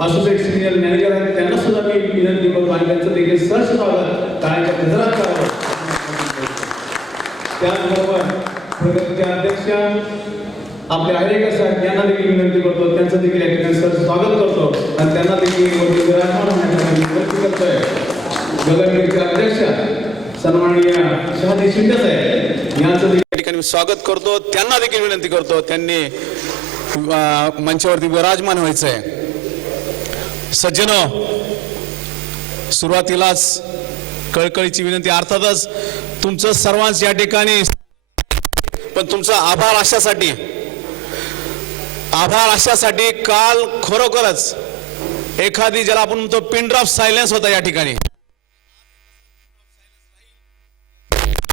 Associate senior manager आहेत त्यांना सुद्धा मी विनंती करतो आणि त्यांचं देखील सहर्ष स्वागत टाळ्यांच्या गजरात करावं. त्याचबरोबर प्रगतीचे अध्यक्ष आपले आयरेकर साहेब यांना देखील विनंती करतो, त्यांचं देखील या ठिकाणी सहर्ष स्वागत करतो आणि त्यांना देखील विराजमान होण्यासाठी विनंती करतोय. गगनगिरीचे अध्यक्ष सन्माननीय शहाजी शिंदे साहेब यांचं देखील ठिकाणी स्वागत करतो, त्यांना देखील विनंती करतो त्यांनी मंचावरती विराजमान व्हायचंय. सज्जनो, सुरुवातीलाच कळकळीची विनंती, अर्थातच तुमचं सर्वांच या ठिकाणी, पण तुमचा आभार अशासाठी काल खरोखरच एखादी ज्याला आपण म्हणतो पिन ड्रॉप सायलेन्स होता या ठिकाणी.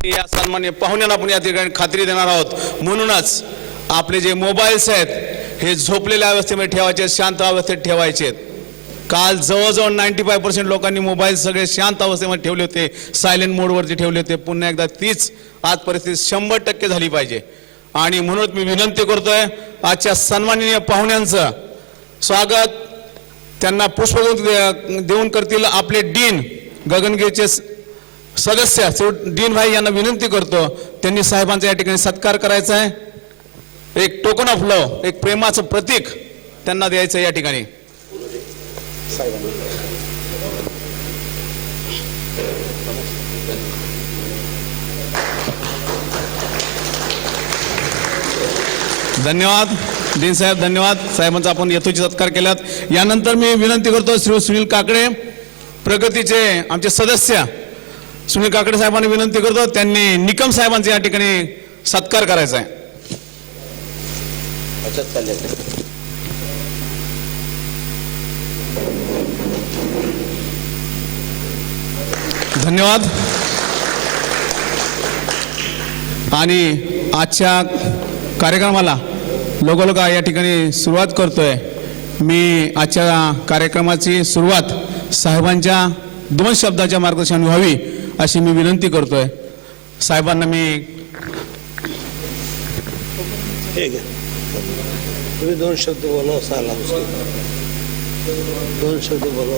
या सन्मान्य पाहुण्यांना आपण या ठिकाणी खात्री देणार आहोत. म्हणूनच आपले जे मोबाईल्स आहेत हे झोपलेल्या अवस्थेमध्ये ठेवायचे, शांत अवस्थेत ठेवायचे. काल जवळजवळ 95% लोकांनी मोबाईल सगळे शांत अवस्थेमध्ये ठेवले होते, सायलेंट मोडवरती ठेवले होते. पुन्हा एकदा तीच आज परिस्थिती 100% झाली पाहिजे. आणि म्हणून मी विनंती करतोय आजच्या सन्माननीय पाहुण्यांचं स्वागत त्यांना पुष्प देऊन करतील आपले डीन, गगनगिरीचे सदस्य डीन भाई यांना विनंती करतो त्यांनी साहेबांचा या ठिकाणी सत्कार करायचा आहे. एक टोकन ऑफ लव, एक प्रेमाचं प्रतीक त्यांना द्यायचं या ठिकाणी. धन्यवाद डीन साहेब, धन्यवाद साहेबांचा आपण यथोचित सत्कार केलात. यानंतर मी विनंती करतो श्री सुनील काकडे, प्रगतीचे आमचे सदस्य सुनील काकडे साहेबांनी विनंती करतो त्यांनी निकम साहेबांचा या ठिकाणी सत्कार करायचा आहे. धन्यवाद. आणि आजच्या कार्यक्रमाला लोगोलोग या ठिकाणी सुरुवात करतोय. मी आजच्या कार्यक्रमाची सुरुवात साहेबांच्या 2 शब्दाच्या मार्गदर्शन व्हावी अशी मी विनंती करतोय. साहेबांना मी तुम्ही 2 शब्द बोला, 2 शब्द बोला.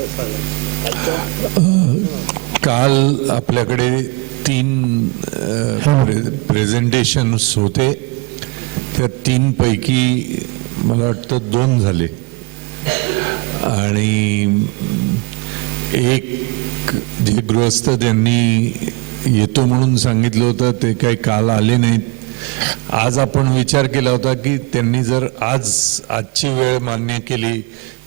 काल आपल्याकडे 3 प्रेझेंटेशन्स होते, त्या 3 पैकी मला वाटतं 2 झाले आणि एक जे गृहस्थ त्यांनी येतो म्हणून सांगितलं होतं ते काही काल आले नाहीत. आज आपण विचार केला होता की त्यांनी जर आजची वेळ मान्य केली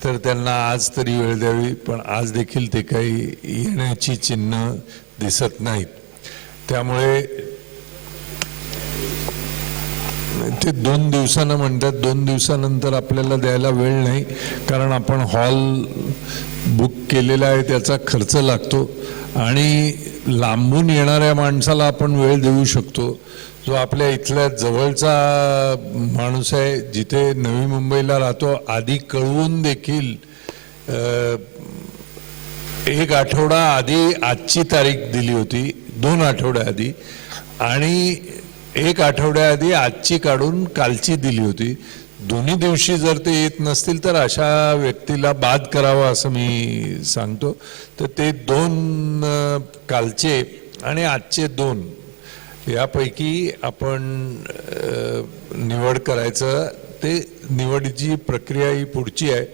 तर त्यांना आज तरी वेळ द्यावी, पण आज देखील ते काही येण्याची चिन्ह दिसत नाहीत. त्यामुळे ते 2 दिवसानं म्हणतात, 2 दिवसानंतर आपल्याला द्यायला वेळ नाही, कारण आपण हॉल बुक केलेला आहे, त्याचा खर्च लागतो आणि लांबून येणाऱ्या माणसाला आपण वेळ देऊ शकतो. जो आपल्या इथल्या जवळचा माणूस आहे, जिथे नवी मुंबईला राहतो, आधी कळवून देखील 1 आठवडा आधी आजची तारीख दिली होती, 2 आठवड्याआधी, आणि 1 आठवड्याआधी आजची काढून कालची दिली होती. दोन्ही दिवशी जर ते येत नसतील तर अशा व्यक्तीला बाद करावा असं मी सांगतो. तर ते 2 कालचे आणि आजचे 2 यापैकी आपण निवड करायचं. ते निवडीची प्रक्रिया ही पुढची आहे.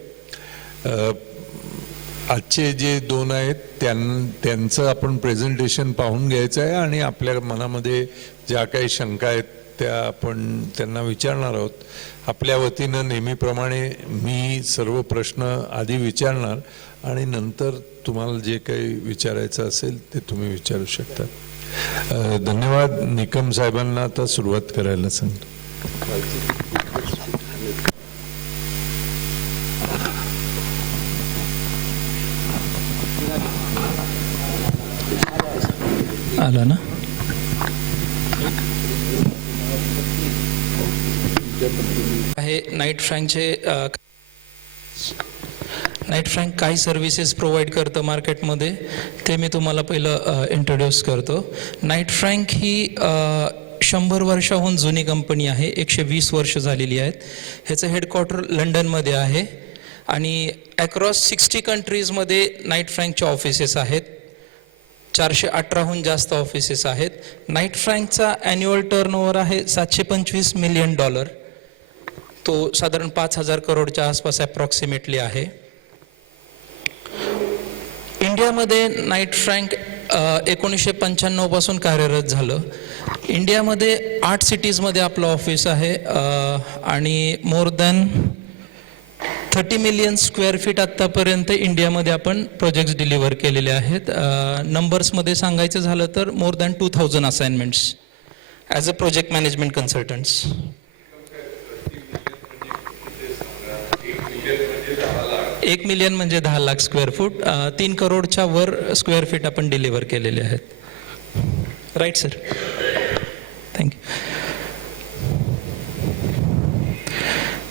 आजचे जे 2 आहेत त्यांचं आपण प्रेझेंटेशन पाहून घ्यायचं आहे आणि आपल्या मनामध्ये ज्या काही शंका आहेत त्या आपण त्यांना विचारणार आहोत. आपल्या वतीनं नेहमीप्रमाणे मी सर्व प्रश्न आधी विचारणार आणि नंतर तुम्हाला जे काही विचारायचं असेल ते तुम्ही विचारू शकता. धन्यवाद. निकम साहेबांना आता सुरुवात करायला सांगतो. आला ना? आहे नाईट फ्रँक काही सर्व्हिसेस प्रोव्हाइड करतं मार्केटमध्ये, ते मी तुम्हाला पहिलं इंट्रोड्यूस करतो. नाईट फ्रँक ही 100 वर्षाहून जुनी कंपनी आहे, 120 वर्ष झालेली आहेत. ह्याचं हेडक्वार्टर लंडनमध्ये आहे आणि अक्रॉस 60 कंट्रीजमध्ये नाईट फ्रँकच्या ऑफिसेस आहेत. 418हून जास्त ऑफिसेस आहेत. नाईट फ्रँकचा ॲन्युअल टर्नओव्हर आहे $725 मिलियन. तो साधारण 5,000 करोडच्या आसपास अप्रॉक्सिमेटली आहे. इंडियामध्ये नाईट फ्रँक 1995 पासून कार्यरत झालं. इंडियामध्ये 8 सिटीजमध्ये आपलं ऑफिस आहे आणि more than 30 million square feet आत्तापर्यंत इंडियामध्ये आपण प्रोजेक्ट्स डिलिव्हर केलेले आहेत. नंबर्समध्ये सांगायचं झालं तर more than 2000 assignments as a project management consultants. 1 million म्हणजे 10 लाख स्क्वेअर फूट. 3 करोडच्या वर स्क्वेअर फीट आपण डिलिव्हर केलेले आहेत. Right sir, thank you.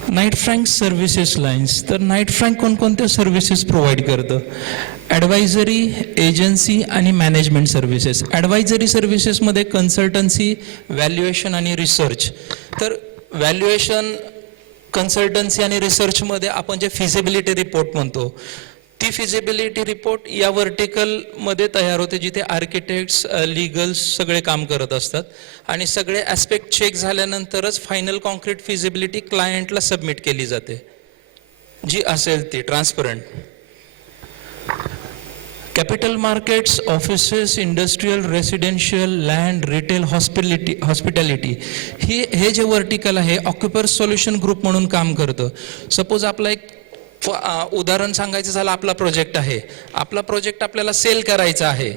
Knight Frank services lines. तर नाईट फ्रँक कोणकोणत्या सर्व्हिसेस प्रोव्हाइड करतं? ॲडवायझरी, एजन्सी आणि मॅनेजमेंट सर्व्हिसेस. ॲडवायझरी सर्व्हिसेसमध्ये कन्सल्टन्सी, व्हॅल्युएशन आणि रिसर्च. तर व्हॅल्युएशन, कन्सल्टन्सी आणि रिसर्चमध्ये आपण जे फिजिबिलिटी रिपोर्ट म्हणतो, ती फिजिबिलिटी रिपोर्ट या व्हर्टिकलमध्ये तयार होते, जिथे आर्किटेक्ट्स, लिगल्स सगळे काम करत असतात आणि सगळे ॲस्पेक्ट चेक झाल्यानंतरच फायनल कॉन्क्रीट फिजिबिलिटी क्लायंटला सबमिट केली जाते, जी असेल ती transparent. Capital markets, offices, industrial, residential, land, retail, hospitality हे जे व्हर्टिकल आहे ऑक्युपर्स सोल्युशन ग्रुप म्हणून काम करतं. सपोज आपला एक उदाहरण सांगायचं झालं, आपला प्रोजेक्ट आहे, आपला प्रोजेक्ट आपल्याला सेल करायचा आहे,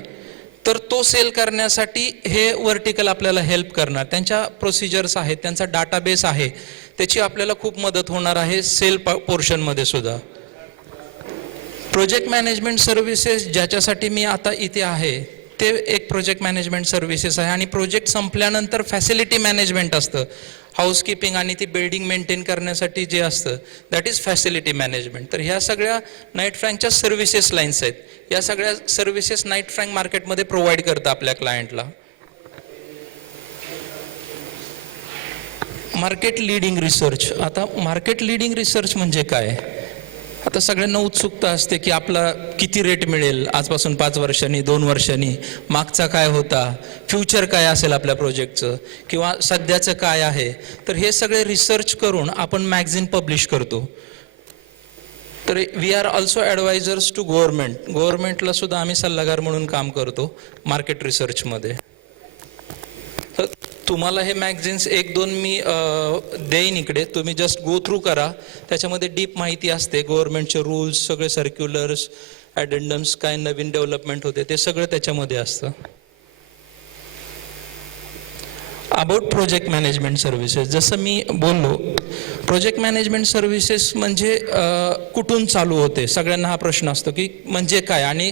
तर तो सेल करण्यासाठी हे व्हर्टिकल आपल्याला हेल्प करणार. त्यांच्या प्रोसिजर्स आहेत, त्यांचा डाटाबेस आहे, त्याची आपल्याला खूप मदत होणार आहे सेल पोर्शनमध्ये सुद्धा. प्रोजेक्ट मॅनेजमेंट सर्व्हिसेस ज्याच्यासाठी मी आता इथे आहे ते एक प्रोजेक्ट मॅनेजमेंट सर्व्हिसेस आहे. आणि प्रोजेक्ट संपल्यानंतर फॅसिलिटी मॅनेजमेंट असतं, हाऊसकीपिंग आणि ती बिल्डिंग मेंटेन करण्यासाठी जे असतं दॅट इज फॅसिलिटी मॅनेजमेंट. तर ह्या सगळ्या नाईट फ्रँकच्या सर्व्हिसेस लाईन्स आहेत. या सगळ्या सर्व्हिसेस नाईट फ्रँक मार्केटमध्ये प्रोव्हाइड करतं आपल्या क्लायंटला. Market leading research. आता मार्केट लीडिंग रिसर्च म्हणजे काय? आता सगळ्यांना उत्सुकता असते की आपला किती रेट मिळेल आजपासून 5 वर्षांनी, 2 वर्षांनी, मागचा काय होता, फ्युचर काय असेल आपल्या प्रोजेक्टचं, किंवा सध्याचं काय आहे. तर हे सगळे रिसर्च करून आपण मॅगझिन पब्लिश करतो. तर वी आर ऑल्सो ॲडवायझर्स टू गव्हर्नमेंटला सुद्धा आम्ही सल्लागार म्हणून काम करतो मार्केट रिसर्चमध्ये. तर तुम्हाला हे मॅगझिन्स 1-2 मी देईन इकडे, तुम्ही जस्ट गो थ्रू करा. त्याच्यामध्ये डीप माहिती असते, गव्हर्नमेंटचे रूल्स, सगळे सर्क्युलर्स, ॲडेंडम्स, काय नवीन डेव्हलपमेंट होते ते सगळं त्याच्यामध्ये असतं. अबाउट प्रोजेक्ट मॅनेजमेंट सर्व्हिसेस, जसं मी बोललो, प्रोजेक्ट मॅनेजमेंट सर्व्हिसेस म्हणजे कुठून चालू होते, सगळ्यांना हा प्रश्न असतो की म्हणजे काय आणि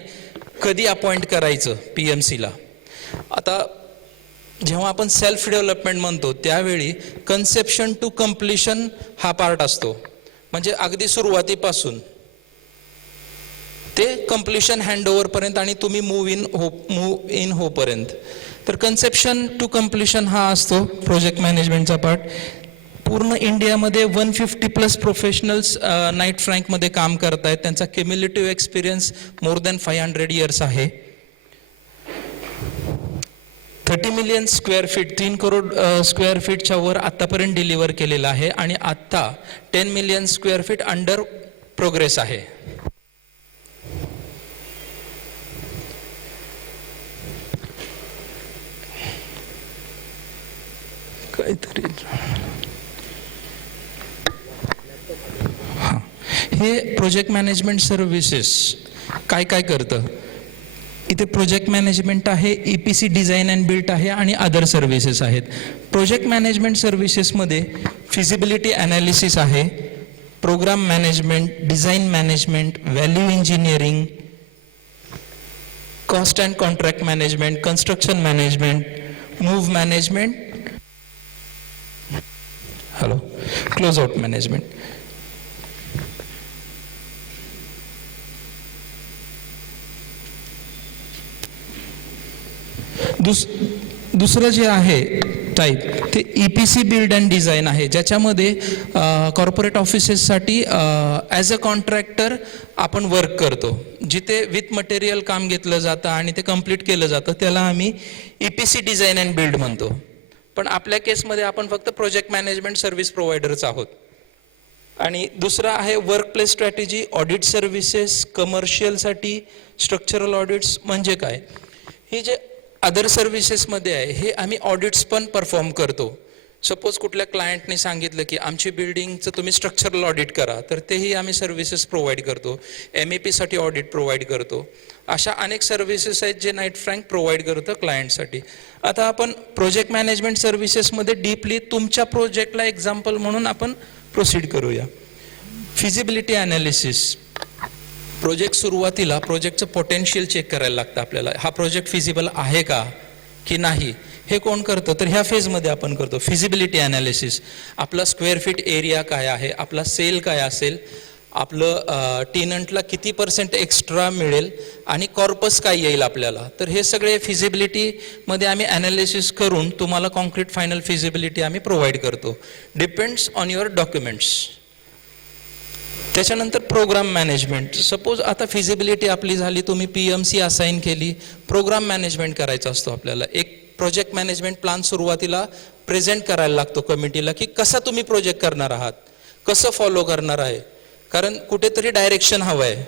कधी अपॉइंट करायचं PMCला. आता जेव्हा आपण सेल्फ डेव्हलपमेंट म्हणतो त्यावेळी कन्सेप्शन टू कम्प्लिशन हा पार्ट असतो, म्हणजे अगदी सुरुवातीपासून ते कम्प्लिशन हँडओव्हरपर्यंत आणि तुम्ही मूव्ह इन होपर्यंत. तर कन्सेप्शन टू कम्प्लिशन हा असतो प्रोजेक्ट मॅनेजमेंटचा पार्ट. पूर्ण इंडियामध्ये 150+ प्रोफेशनल्स नाईट फ्रँकमध्ये काम करत आहेत. त्यांचा cumulative experience more than 500 years आहे. 30 million square feet, 3 crore square फीटच्या वर आत्तापर्यंत डिलिव्हर केलेलं आहे आणि आत्ता 10 million square feet under progress आहे. काहीतरी हे प्रोजेक्ट मॅनेजमेंट सर्व्हिसेस काय काय करतं? इथे प्रोजेक्ट मॅनेजमेंट आहे, EPC डिझाईन अँड बिल्ट आहे आणि अदर सर्व्हिसेस आहेत. प्रोजेक्ट मॅनेजमेंट सर्व्हिसेसमध्ये फिजिबिलिटी ॲनालिसिस आहे, program management, design management, value engineering, cost and contract management, construction management, move management, close out management. दुसरं जे आहे टाईप ते EPC बिल्ड अँड डिझाईन आहे, ज्याच्यामध्ये कॉर्पोरेट ऑफिसेससाठी ॲज अ कॉन्ट्रॅक्टर आपण वर्क करतो. जिथे विथ मटेरियल काम घेतलं जातं आणि ते कम्प्लीट केलं जातं त्याला आम्ही EPC डिझाईन अँड बिल्ड म्हणतो. पण आपल्या केसमध्ये आपण फक्त प्रोजेक्ट मॅनेजमेंट सर्व्हिस प्रोव्हायडरच आहोत. आणि दुसरं आहे work place strategy, audit services, कमर्शियलसाठी स्ट्रक्चरल ऑडिट्स. म्हणजे काय, हे जे अदर सर्व्हिसेसमध्ये आहे हे आम्ही ऑडिट्स पण परफॉर्म करतो. सपोज कुठल्या क्लायंटने सांगितलं की आमची बिल्डिंगचं तुम्ही स्ट्रक्चरल ऑडिट करा, तर तेही आम्ही सर्व्हिसेस प्रोव्हाइड करतो. MEP साठी ऑडिट प्रोव्हाइड करतो. अशा अनेक सर्व्हिसेस आहेत जे नाईट फ्रँक प्रोव्हाइड करतं क्लायंटसाठी. आता आपण प्रोजेक्ट मॅनेजमेंट सर्व्हिसेसमध्ये डीपली तुमच्या प्रोजेक्टला एक्झाम्पल म्हणून आपण प्रोसीड करूया. Feasibility analysis. प्रोजेक्ट सुरुवातीला प्रोजेक्टचं पोटेन्शियल चेक करायला लागतं आपल्याला. हा प्रोजेक्ट फिजिबल आहे का की नाही हे कोण करतं, तर ह्या फेजमध्ये आपण करतो फिजिबिलिटी ॲनालिसिस. आपला स्क्वेअर फीट एरिया काय आहे, आपला सेल काय असेल, आपलं टेनंटला किती % एक्स्ट्रा मिळेल आणि कॉर्पस काय येईल आपल्याला. तर हे सगळे फिजिबिलिटीमध्ये आम्ही ॲनालिसिस करून तुम्हाला कॉन्क्रीट फायनल फिजिबिलिटी आम्ही प्रोव्हाइड करतो. Depends on your documents. त्याच्यानंतर प्रोग्राम मॅनेजमेंट. सपोज आता फिजिबिलिटी आपली झाली, तुम्ही PMC असाईन केली, प्रोग्राम मॅनेजमेंट करायचा असतो आपल्याला. एक प्रोजेक्ट मॅनेजमेंट प्लॅन सुरुवातीला प्रेझेंट करायला लागतो कमिटीला की कसा तुम्ही प्रोजेक्ट करणार आहात, कसं फॉलो करणार आहे. कारण कुठेतरी डायरेक्शन हवं आहे.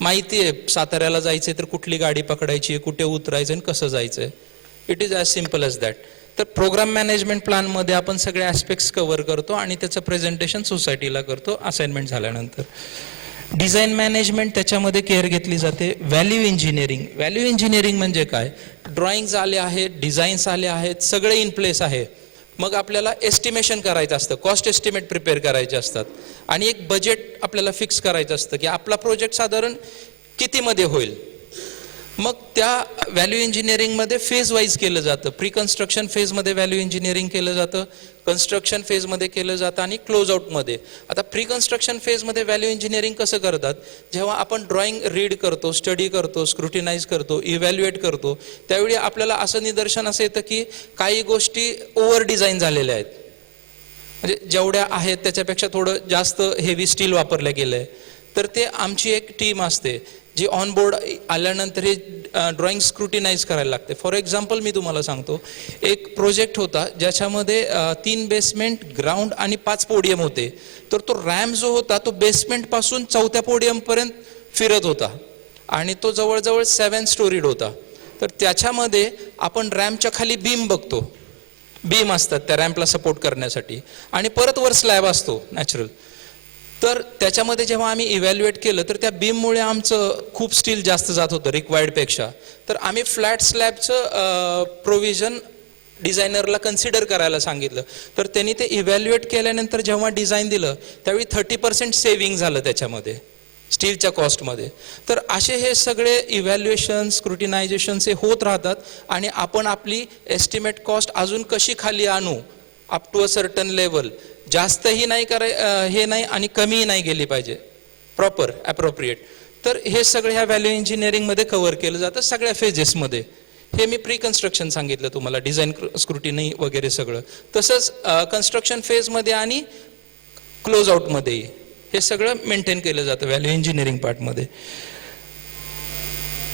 माहिती आहे साताऱ्याला जायचं आहे तर कुठली गाडी पकडायची आहे, कुठे उतरायचं आणि कसं जायचं आहे. It is as simple as that. तर प्रोग्राम मॅनेजमेंट प्लॅनमध्ये आपण सगळे ॲस्पेक्ट्स कव्हर करतो आणि त्याचं प्रेझेंटेशन सोसायटीला करतो असाइनमेंट झाल्यानंतर. डिझाईन मॅनेजमेंट, त्याच्यामध्ये केअर घेतली जाते. Value engineering. व्हॅल्यू इंजिनिअरिंग म्हणजे काय, ड्रॉइंग्स आले आहेत, डिझाईन्स आले आहेत, सगळे इन प्लेस आहे. मग आपल्याला एस्टिमेशन करायचं असतं, कॉस्ट एस्टिमेट प्रिपेअर करायचे असतात आणि एक बजेट आपल्याला फिक्स करायचं असतं की आपला प्रोजेक्ट साधारण कितीमध्ये होईल. मग त्या व्हॅल्यू इंजिनिअरिंगमध्ये फेज वाईज केलं जातं. प्री कन्स्ट्रक्शन फेजमध्ये व्हॅल्यू इंजिनिअरिंग केलं जातं, कन्स्ट्रक्शन फेजमध्ये केलं जातं आणि क्लोज आउटमध्ये. आता प्री कन्स्ट्रक्शन फेजमध्ये व्हॅल्यू इंजिनिअरिंग कसं करतात, जेव्हा आपण ड्रॉइंग रीड करतो, स्टडी करतो, स्क्रुटिनाइज करतो, इव्हॅल्युएट करतो, त्यावेळी आपल्याला असं निदर्शनास येतं की काही गोष्टी ओव्हर डिझाईन झालेल्या आहेत. म्हणजे जेवढ्या आहेत त्याच्यापेक्षा थोडं जास्त हेवी स्टील वापरलं गेलं आहे. तर ते आमची एक टीम असते जी ऑन बोर्ड आल्यानंतर हे ड्रॉइंग स्क्रुटिनाइज करायला लागते. फॉर एक्झाम्पल मी तुम्हाला सांगतो, एक प्रोजेक्ट होता ज्याच्यामध्ये 3 बेसमेंट, ग्राउंड आणि 5 पोडियम होते. तर तो रॅम्प जो होता तो बेसमेंटपासून 4थ्या पोडियमपर्यंत फिरत होता आणि तो जवळजवळ 7 स्टोरीड होता. तर त्याच्यामध्ये आपण रॅम्पच्या खाली बीम बघतो, बीम असतात त्या रॅम्पला सपोर्ट करण्यासाठी आणि परत वर स्लॅब असतो नॅचरल. तर त्याच्यामध्ये जेव्हा आम्ही इव्हॅल्युएट केलं तर त्या बीममुळे आमचं खूप स्टील जास्त जात होतं रिक्वायर्डपेक्षा. तर आम्ही फ्लॅट स्लॅबचं प्रोव्हिजन डिझायनरला कन्सिडर करायला सांगितलं. तर त्यांनी ते इव्हॅल्युएट केल्यानंतर जेव्हा डिझाईन दिलं त्यावेळी 30% सेव्हिंग झालं त्याच्यामध्ये स्टीलच्या कॉस्टमध्ये. तर असे हे सगळे इव्हॅल्युएशन, स्क्रुटिनायझेशन्स हे होत राहतात आणि आपण आपली एस्टिमेट कॉस्ट अजून कशी खाली आणू up to a certain level. जास्तही नाही हे नाही आणि कमीही नाही गेली पाहिजे, प्रॉपर ॲप्रोप्रिएट. तर हे सगळं ह्या व्हॅल्यू इंजिनिअरिंगमध्ये कव्हर केलं जातं सगळ्या फेजेसमध्ये. हे मी प्री कन्स्ट्रक्शन सांगितलं तुम्हाला, डिझाईन स्क्रुटिनी वगैरे सगळं. तसंच कन्स्ट्रक्शन फेजमध्ये आणि क्लोज आउटमध्येही हे सगळं मेंटेन केलं जातं व्हॅल्यू इंजिनिअरिंग पार्टमध्ये.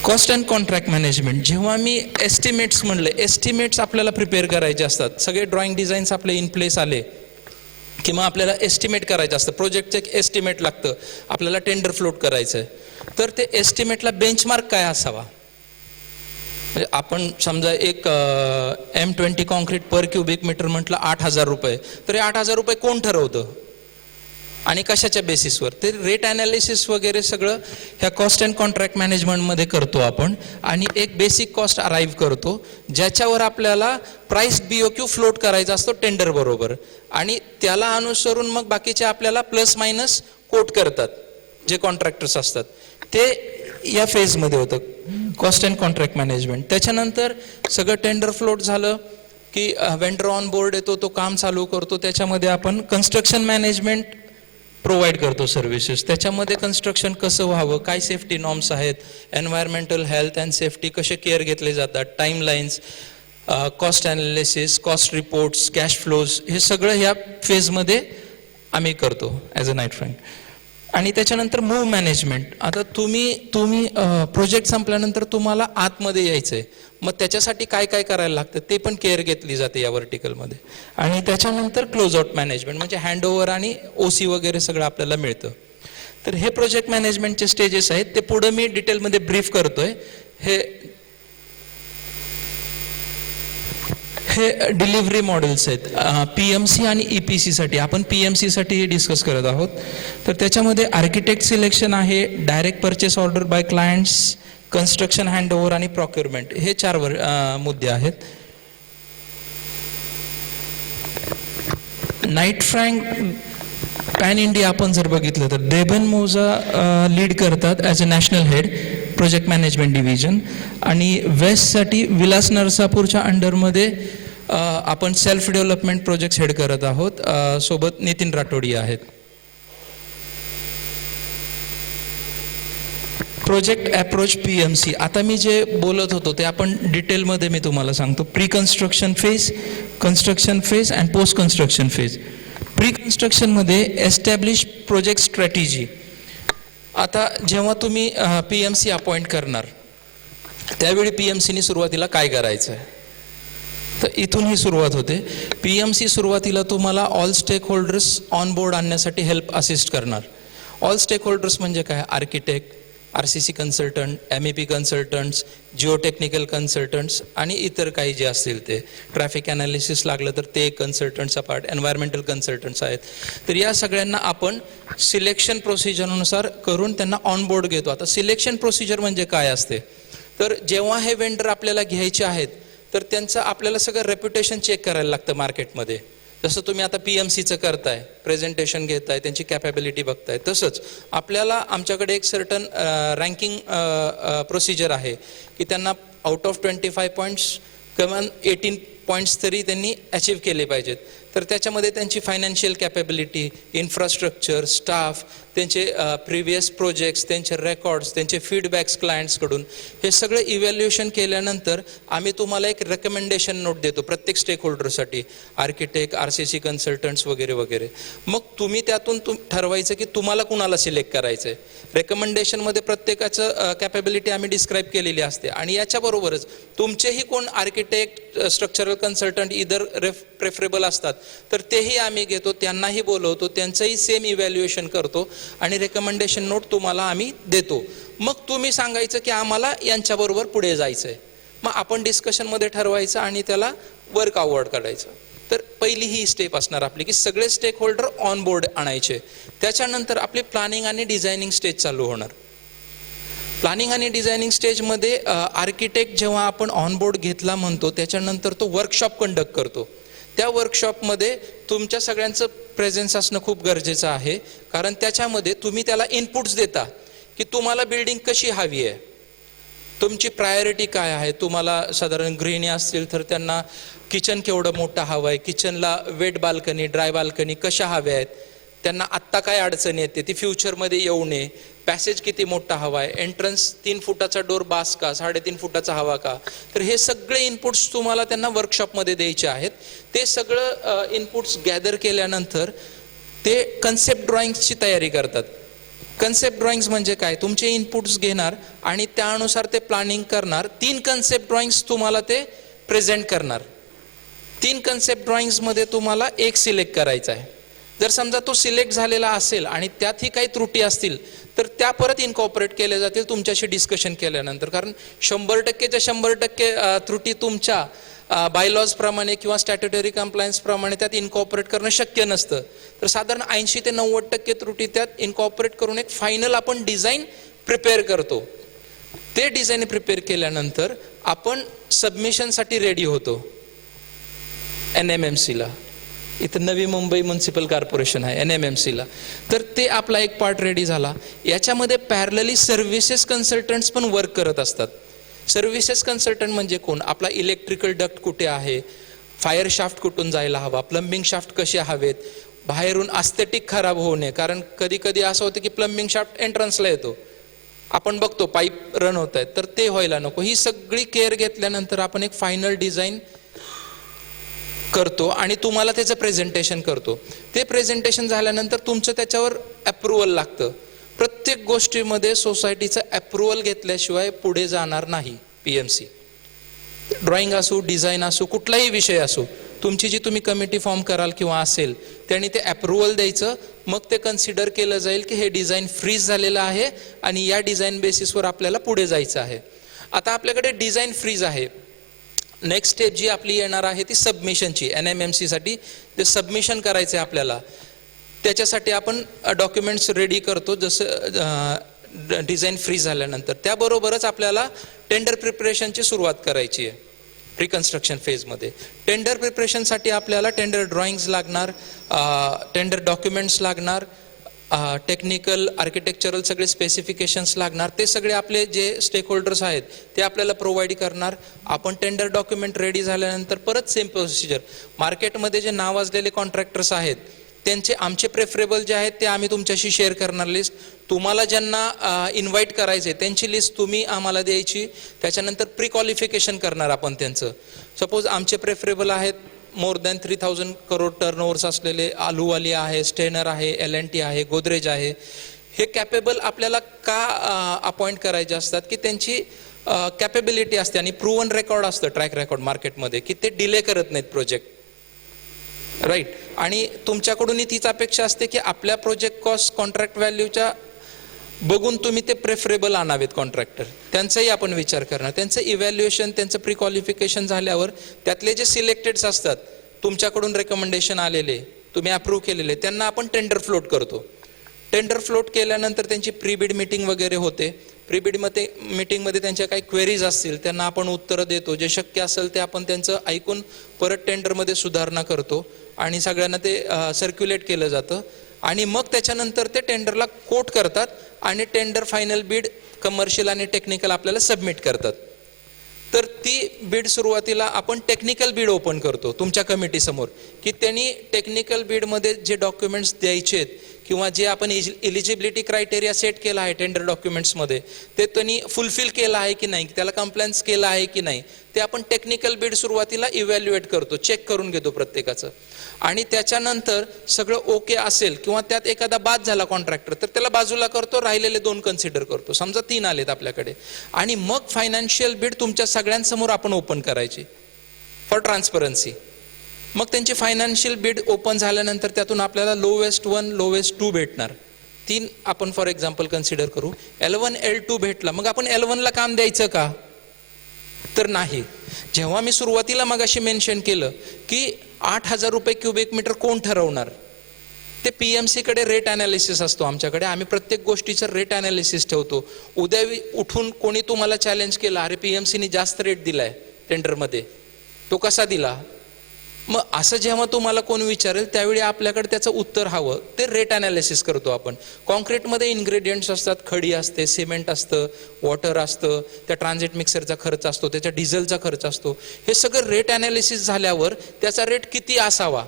Cost and contract management. जेव्हा मी एस्टिमेट्स म्हणलं, एस्टिमेट्स आपल्याला प्रिपेअर करायचे असतात. सगळे ड्रॉइंग डिझाईन्स आपले इन प्लेस आले की मग आपल्याला एस्टिमेट करायचं असतं. प्रोजेक्टचं एक एस्टिमेट लागतं, आपल्याला टेंडर फ्लोट करायचं आहे. तर ते एस्टिमेटला बेंचमार्क काय असावा. म्हणजे आपण समजा एक M20 कॉन्क्रीट पर क्युबिक मीटर म्हटलं 8,000 रुपये, तर हे 8,000 रुपये कोण ठरवतं आणि कशाच्या बेसिसवर. ते रेट ॲनालिसिस वगैरे सगळं ह्या कॉस्ट अँड कॉन्ट्रॅक्ट मॅनेजमेंटमध्ये करतो आपण आणि एक बेसिक कॉस्ट अराईव्ह करतो ज्याच्यावर आपल्याला प्राइस BOQ फ्लोट करायचा असतो टेंडर बरोबर आणि त्याला अनुसरून मग बाकीचे आपल्याला प्लस मायनस कोट करतात जे कॉन्ट्रॅक्टर्स असतात. ते या फेजमध्ये होतं कॉस्ट अँड कॉन्ट्रॅक्ट मॅनेजमेंट. त्याच्यानंतर सगळं टेंडर फ्लोट झालं की वेंडर ऑन बोर्ड येतो, तो काम चालू करतो. त्याच्यामध्ये आपण कन्स्ट्रक्शन मॅनेजमेंट प्रोव्हाइड करतो सर्व्हिसेस. त्याच्यामध्ये कन्स्ट्रक्शन कसं व्हावं, काय सेफ्टी नॉर्म्स आहेत, एन्व्हायरमेंटल हेल्थ अँड सेफ्टी कसे केअर घेतले जातात, timelines, cost analysis, cost reports, cash flows, हे सगळं ह्या फेजमध्ये आम्ही करतो ॲज अ नाईट फ्रँक. आणि त्याच्यानंतर मूव्ह मॅनेजमेंट. आता तुम्ही प्रोजेक्ट संपल्यानंतर तुम्हाला आतमध्ये यायचं आहे, मग त्याच्यासाठी काय काय करायला लागतं ते पण केअर घेतली जाते या व्हर्टिकलमध्ये. आणि त्याच्यानंतर क्लोज आउट मॅनेजमेंट म्हणजे हँडओव्हर आणि ओसी वगैरे सगळं आपल्याला मिळतं. तर हे प्रोजेक्ट मॅनेजमेंटचे स्टेजेस आहेत, ते पुढे मी डिटेलमध्ये ब्रीफ करतोय. हे डिलिव्हरी मॉडेल्स आहेत PMC आणि EPC साठी. आपण PMC साठी डिस्कस करत आहोत. तर त्याच्यामध्ये आर्किटेक्ट सिलेक्शन आहे, direct purchase order by clients, construction handover आणि प्रॉक्युरमेंट, हे 4 मुद्दे आहेत. नाईट फ्रँक पॅन इंडिया आपण जर बघितलं तर देबन मोजा लीड करतात as a national head project management division. आणि वेस्टसाठी विलास नरसापूरच्या अंडरमध्ये आपण सेल्फ डेव्हलपमेंट प्रोजेक्ट हेड करत आहोत. सोबत नितीन राठोडी आहेत. Project approach PMC. आता मी जे बोलत होतो ते आपण डिटेलमध्ये मी तुम्हाला सांगतो. Pre construction phase, construction phase and post construction phase. Pre कन्स्ट्रक्शनमध्ये एस्टॅब्लिश प्रोजेक्ट स्ट्रॅटेजी. आता जेव्हा तुम्ही PMC अपॉइंट करणार त्यावेळी PMCनी सुरुवातीला काय करायचं आहे, तर इथून ही सुरुवात होते. PMC सुरुवातीला तुम्हाला all stakeholders on board आणण्यासाठी हेल्प असिस्ट करणार. ऑल स्टेक होल्डर्स म्हणजे काय, architect, RCC consultant, MEP consultants, geotechnical consultants आणि इतर काही जे असतील ते. ट्रॅफिक ॲनालिसिस लागलं तर ते कन्सल्टंट्स पार्ट, एन्व्हायरमेंटल कन्सल्टंट्स आहेत. तर या सगळ्यांना आपण सिलेक्शन प्रोसिजरनुसार करून त्यांना ऑन बोर्ड घेतो. आता सिलेक्शन प्रोसिजर म्हणजे काय असते, तर जेव्हा हे वेंडर आपल्याला घ्यायचे आहेत तर त्यांचं आपल्याला सगळं रेप्युटेशन चेक करायला लागतं मार्केटमध्ये. जसं तुम्ही आता PMCचं करताय, प्रेझेंटेशन घेताय, त्यांची कॅपॅबिलिटी बघताय, तसंच आपल्याला आमच्याकडे एक सर्टन रँकिंग प्रोसिजर आहे की त्यांना आउट ऑफ 25 पॉईंट्स किमान 18 पॉईंट्स तरी त्यांनी अचीव केले पाहिजेत. तर त्याच्यामध्ये त्यांची फायनान्शियल कॅपॅबिलिटी, इन्फ्रास्ट्रक्चर, स्टाफ, त्यांचे प्रिव्हियस प्रोजेक्ट्स, त्यांचे रेकॉर्ड्स, त्यांचे फीडबॅक्स क्लायंट्सकडून, हे सगळं इव्हॅल्युएशन केल्यानंतर आम्ही तुम्हाला एक रेकमेंडेशन नोट देतो प्रत्येक स्टेक होल्डरसाठी, आर्किटेक्ट, RCC कन्सल्टंट्स वगैरे वगैरे. मग तुम्ही त्यातून ठरवायचं की तुम्हाला कुणाला सिलेक्ट करायचं आहे. रेकमेंडेशनमध्ये प्रत्येकाचं कॅपॅबिलिटी आम्ही डिस्क्राईब केलेली असते. आणि याच्याबरोबरच तुमचेही कोण आर्किटेक्ट, स्ट्रक्चरल कन्सल्टंट इधर प्रेफरेबल असतात तर तेही आम्ही घेतो, त्यांनाही बोलवतो, त्यांचंही सेम इव्हॅल्युएशन करतो आणि रेकमेंडेशन नोट तुम्हाला आम्ही देतो. मग तुम्ही सांगायचं की आम्हाला यांच्याबरोबर पुढे जायचं आहे. मग आपण डिस्कशनमध्ये ठरवायचं आणि त्याला वर्क अवॉर्ड काढायचं. तर पहिली ही स्टेप असणार आपली की सगळे स्टेक होल्डर ऑन बोर्ड आणायचे. त्याच्यानंतर आपली प्लॅनिंग आणि डिझायनिंग स्टेज चालू होणार. प्लॅनिंग आणि डिझायनिंग स्टेजमध्ये आर्किटेक्ट जेव्हा आपण ऑन बोर्ड घेतला म्हणतो त्याच्यानंतर तो वर्कशॉप कंडक्ट करतो. त्या वर्कशॉपमध्ये तुमच्या सगळ्यांचं प्रेझेन्स असणं खूप गरजेचं आहे, कारण त्याच्यामध्ये तुम्ही त्याला इनपुट्स देता की तुम्हाला बिल्डिंग कशी हवी आहे, तुमची प्रायोरिटी काय आहे. तुम्हाला साधारण गृहिणी असतील तर त्यांना किचन केवढं मोठं हवं आहे, किचनला वेट बाल्कनी, ड्राय बाल्कनी कशा हव्या आहेत, त्यांना आत्ता काय अडचण येते ती फ्युचरमध्ये येऊ नये, पॅसेज किती मोठा हवा आहे, एंट्रन्स 3 फुटाचा डोर बास का, 3.5 फुटाचा हवा का. तर हे सगळे इनपुट्स तुम्हाला त्यांना वर्कशॉपमध्ये द्यायचे आहेत. ते सगळं इनपुट्स गॅदर केल्यानंतर ते कन्सेप्ट ड्रॉइंग्सची तयारी करतात. कन्सेप्ट ड्रॉइंग्स म्हणजे काय, तुमचे इनपुट्स घेणार आणि त्यानुसार ते प्लॅनिंग करणार. 3 कन्सेप्ट ड्रॉइंग्स तुम्हाला ते प्रेझेंट करणार. 3 कन्सेप्ट ड्रॉइंग्समध्ये तुम्हाला एक सिलेक्ट करायचा आहे. जर समजा तो सिलेक्ट झालेला असेल आणि त्यातही काही त्रुटी असतील तर त्या परत इनकॉर्पोरेट केल्या जातील तुमच्याशी डिस्कशन केल्यानंतर. कारण 100%च्या 100% त्रुटी तुमच्या बायलॉज प्रमाणे किंवा स्टॅट्युटरी कंप्लायन्स प्रमाणे त्यात इनकॉर्पोरेट करणं शक्य नसतं. तर साधारण 80 ते 90% त्रुटी त्यात इनकॉर्पोरेट करून एक फायनल आपण डिझाईन प्रिपेअर करतो. ते डिझाईन प्रिपेअर केल्यानंतर आपण सबमिशनसाठी रेडी होतो NMMCला. इथं नवी मुंबई म्युन्सिपल कॉर्पोरेशन आहे NMMCला. तर ते आपला एक पार्ट रेडी झाला. याच्यामध्ये पॅरलली सर्व्हिसेस कन्सल्टंट्स पण वर्क करत असतात. सर्व्हिसेस कन्सल्टंट म्हणजे कोण, आपला इलेक्ट्रिकल डक्ट कुठे आहे, फायर शाफ्ट कुठून जायला हवा, प्लंबिंग शाफ्ट कसे हवेत, बाहेरून आस्थेटिक खराब होऊ नये. कारण कधी कधी असं होतं की प्लंबिंग शाफ्ट एंट्रन्सला येतो, आपण बघतो पाईप रन होत आहेत, तर ते व्हायला नको. ही सगळी केअर घेतल्यानंतर आपण एक फायनल डिझाईन करतो आणि तुम्हाला त्याचं प्रेझेंटेशन करतो. ते प्रेझेंटेशन झाल्यानंतर तुमचं त्याच्यावर अप्रुव्हल लागतं. प्रत्येक गोष्टीमध्ये सोसायटीचं अप्रुव्हल घेतल्याशिवाय पुढे जाणार नाही PMC. ड्रॉइंग असो, डिझाईन असो, कुठलाही विषय असो, तुमची जी तुम्ही कमिटी फॉर्म कराल किंवा असेल त्यांनी ते अप्रुव्हल द्यायचं. मग ते कन्सिडर केलं जाईल की हे डिझाईन फ्रीज झालेलं आहे आणि या डिझाईन बेसिसवर आपल्याला पुढे जायचं आहे. आता आपल्याकडे डिझाईन फ्रीज आहे. नेक्स्ट स्टेप जी आपली येणार आहे ती सबमिशनची. NMMC साठी ते सबमिशन करायचं आहे आपल्याला. त्याच्यासाठी आपण डॉक्युमेंट्स रेडी करतो जसं डिझाईन फ्रीज झाल्यानंतर. त्याबरोबरच आपल्याला टेंडर प्रिपरेशनची सुरुवात करायची आहे प्रिकन्स्ट्रक्शन फेजमध्ये. टेंडर प्रिपरेशनसाठी आपल्याला टेंडर ड्रॉइंग्स लागणार, टेंडर डॉक्युमेंट्स लागणार, टेक्निकल आर्किटेक्चरल सगळे स्पेसिफिकेशन्स लागणार. ते सगळे आपले जे स्टेक होल्डर्स आहेत ते आपल्याला प्रोव्हाइड करणार. आपण टेंडर डॉक्युमेंट रेडी झाल्यानंतर परत सेम प्रोसिजर. मार्केटमध्ये जे नावाजलेले कॉन्ट्रॅक्टर्स आहेत त्यांचे आमचे प्रेफरेबल जे आहेत ते आम्ही तुमच्याशी शेअर करणार लिस्ट. तुम्हाला ज्यांना इन्व्हाइट करायचे त्यांची लिस्ट तुम्ही आम्हाला द्यायची. त्याच्यानंतर प्री क्वालिफिकेशन करणार आपण त्यांचं. सपोज आमचे प्रेफरेबल आहेत मोर दॅन 3000 करोड टर्नओव्हर्स असलेले आलूवाली आहे, स्टेनर आहे, L&T आहे, गोदरेज आहे. हे कॅपेबल आपल्याला का अपॉइंट करायचे असतात की त्यांची कॅपेबिलिटी असते आणि प्रूव्हन रेकॉर्ड असतं, ट्रॅक रेकॉर्ड मार्केटमध्ये, की ते डिले करत नाहीत प्रोजेक्ट. राईट. आणि तुमच्याकडूनही तीच अपेक्षा असते की आपल्या प्रोजेक्ट कॉस्ट कॉन्ट्रॅक्ट व्हॅल्यूच्या बघून तुम्ही ते प्रेफरेबल आणावेत कॉन्ट्रॅक्टर. त्यांचाही आपण विचार करणार. त्यांचं इव्हॅल्युएशन, त्यांचं प्री क्वालिफिकेशन झाल्यावर त्यातले जे सिलेक्टेड्स असतात तुमच्याकडून रेकमेंडेशन आलेले, तुम्ही अप्रूव्ह केलेले, त्यांना आपण टेंडर फ्लोट करतो. टेंडर फ्लोट केल्यानंतर त्यांची प्रीबिड मीटिंग वगैरे होते. प्रीबिड मीटिंगमध्ये त्यांच्या काही क्वेरीज असतील त्यांना आपण उत्तरं देतो. जे शक्य असेल ते आपण त्यांचं ऐकून परत टेंडरमध्ये सुधारणा करतो आणि सगळ्यांना ते सर्क्युलेट केलं जातं. आणि मग त्याच्यानंतर ते टेंडरला कोट करतात आणि टेंडर फायनल बीड कमर्शियल आणि टेक्निकल आपल्याला सबमिट करतात. तर ती बीड सुरुवातीला आपण टेक्निकल बीड ओपन करतो तुमच्या कमिटी समोर, की त्यांनी टेक्निकल बीडमध्ये जे डॉक्युमेंट्स द्यायचे किंवा जे आपण एलिजिबिलिटी क्रायटेरिया सेट केला आहे टेंडर डॉक्युमेंट्समध्ये ते त्यांनी फुलफिल केलं आहे की नाही, त्याला कंप्लायन्स केलं आहे की नाही, ते आपण टेक्निकल बीड सुरुवातीला इव्हॅल्युएट करतो, चेक करून घेतो प्रत्येकाचं. आणि त्याच्यानंतर सगळं ओके असेल किंवा त्यात एखादा बाद झाला कॉन्ट्रॅक्टर तर त्याला बाजूला करतो, राहिलेले 2 कन्सिडर करतो. समजा 3 आलेत आपल्याकडे. आणि मग फायनान्शियल बीड तुमच्या सगळ्यांसमोर आपण ओपन करायची फॉर ट्रान्सपरन्सी. मग त्यांची फायनान्शियल बीड ओपन झाल्यानंतर त्यातून आपल्याला लोवेस्ट 1, लोवेस्ट 2 भेटणार. 3 आपण फॉर एक्झाम्पल कन्सिडर करू. L1, L2 भेटला. मग आपण L1 ला काम द्यायचं का? तर नाही. जेव्हा मी सुरुवातीला मगाशी मेन्शन केलं की 8000 रुपये क्युबिक मीटर कोण ठरवणार, ते PMC कडे रेट अनालिसिस असतो आमच्याकडे. आम्ही प्रत्येक गोष्टीचं रेट अनालिसिस ठेवतो. उद्या उठून कोणी तुम्हाला चॅलेंज केला, अरे PMCने जास्त रेट दिलाय टेंडरमध्ये, तो कसा दिला? मग असं जेव्हा तुम्हाला कोण विचारेल त्यावेळी आपल्याकडे त्याचं उत्तर हवं. ते रेट अनालिसिस करतो आपण. कॉन्क्रीटमध्ये इन्ग्रेडियंट्स असतात, खडी असते, सिमेंट असतं, वॉटर असतं, त्या ट्रान्झिट मिक्सरचा खर्च असतो, त्याच्या डिझेलचा खर्च असतो. हे सगळं रेट अनालिसिस झाल्यावर त्याचा रेट किती असावा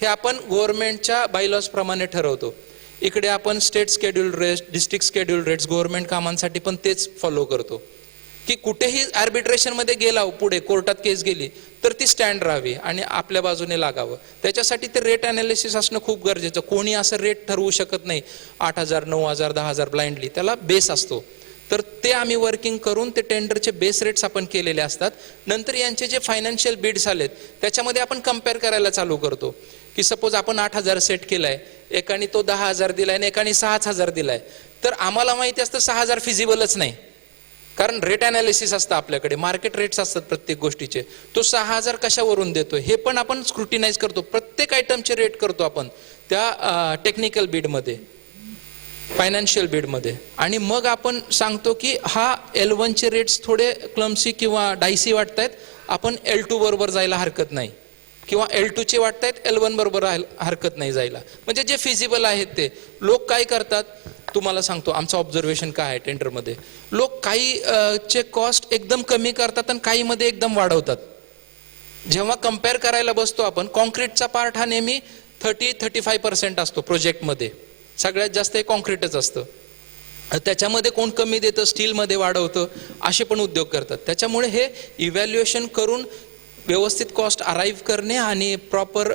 हे आपण गव्हर्नमेंटच्या बायलॉज प्रमाणे ठरवतो. इकडे आपण state schedule rates, district schedule rates, government कामांसाठी पण तेच फॉलो करतो की कुठेही आर्बिट्रेशनमध्ये गेला, पुढे कोर्टात केस गेली तर ती स्टँड राहावी आणि आपल्या बाजूने लागावं. त्याच्यासाठी ते रेट अनालिसिस असणं खूप गरजेचं. कोणी असं रेट ठरवू शकत नाही 8000, 9000, 10000 ब्लाइंडली. त्याला बेस असतो. तर ते आम्ही वर्किंग करून ते टेंडरचे बेस रेट्स आपण केलेले असतात. नंतर यांचे जे फायनान्शियल बिड्स आलेत त्याच्यामध्ये आपण कम्पेअर करायला चालू करतो की सपोज आपण 8000 सेट केलाय, एकाने तो 10000 दिलाय आणि एकाने 6000 दिलाय. तर आम्हाला माहिती असतं 6000 फिजिबलच नाही, कारण रेट अनालिसिस असतं आपल्याकडे, मार्केट रेट्स असतात प्रत्येक गोष्टीचे. तो 6000 कशावरून देतो हे पण आपण स्क्रुटिनाइज करतो. प्रत्येक आयटमचे रेट करतो आपण त्या टेक्निकल बीडमध्ये, फायनान्शियल बीडमध्ये. आणि मग आपण सांगतो की हा L1 चे रेट्स थोडे क्लम्सी किंवा डायसी वाटतायत, आपण L2 बरोबर जायला हरकत नाही, किंवा L2 चे वाटतायत L1 बरोबर हरकत नाही जायला. म्हणजे जे फिजिबल आहेत ते. लोक काय करतात तुम्हाला सांगतो, आमचं ऑब्झर्वेशन काय आहे टेंडरमध्ये. लोक काही चे कॉस्ट एकदम कमी करतात आणि काही मध्ये एकदम वाढवतात. जेव्हा कम्पेअर करायला बसतो आपण, कॉन्क्रीटचा पार्ट हा नेहमी 30-35% असतो प्रोजेक्टमध्ये. सगळ्यात जास्त हे कॉन्क्रीटच असतं. त्याच्यामध्ये कोण कमी देतं, स्टीलमध्ये वाढवतं, असे पण उद्योग करतात. त्याच्यामुळे हे इव्हॅल्युएशन करून व्यवस्थित कॉस्ट अराईव्ह करणे आणि प्रॉपर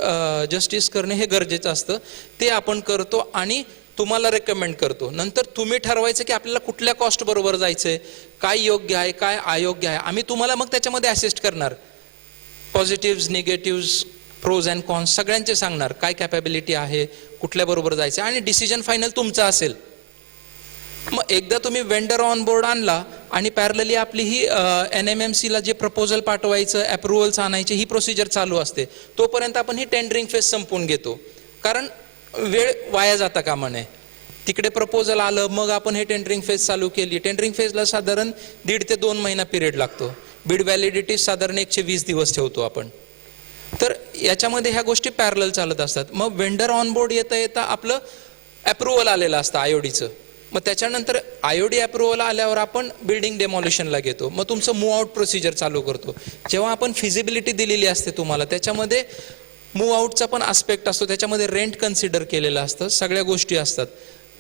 जस्टिस करणे हे गरजेचं असतं. ते आपण करतो आणि तुम्हाला रेकमेंड करतो. नंतर तुम्ही ठरवायचं की आपल्याला कुठल्या कॉस्ट बरोबर जायचंय, काय योग्य आहे काय अयोग्य आहे. आम्ही तुम्हाला मग त्याच्यामध्ये असिस्ट करणार, positive negative pros and cons सगळ्यांचे सांगणार, काय कॅपॅबिलिटी आहे, कुठल्या बरोबर जायचं आणि डिसिजन फायनल तुमचा असेल. मग एकदा तुम्ही वेंडर ऑन बोर्ड आणला आणि पॅरलली आपली ही NMMCला जे प्रपोजल पाठवायचं, अप्रुव्हल्स आणायचे, ही प्रोसिजर चालू असते. तोपर्यंत आपण ही टेंडरिंग फेज संपवून घेतो, कारण वेळ वाया जाता कामा नये. तिकडे प्रपोजल आलं, मग आपण हे टेंडरिंग फेज चालू केली. टेंडरिंग फेजला साधारण 1.5 ते 2 महिना पिरियड लागतो. बिड व्हॅलिडिटी साधारण 120 दिवस ठेवतो आपण. तर याच्यामध्ये ह्या गोष्टी पॅरलल चालत असतात. मग वेंडर ऑन बोर्ड येता येता आपलं अप्रुव्हल आलेलं असतं IODचं. मग त्याच्यानंतर IOD अप्रुव्हल आल्यावर आपण बिल्डिंग डेमॉलिशनला घेतो. मग तुमचं मूव आउट प्रोसिजर चालू करतो. जेव्हा आपण फिजिबिलिटी दिलेली असते तुम्हाला, त्याच्यामध्ये मूव आउटचा पण आस्पेक्ट असतो, त्याच्यामध्ये रेंट कन्सिडर केलेलं असतं, सगळ्या गोष्टी असतात.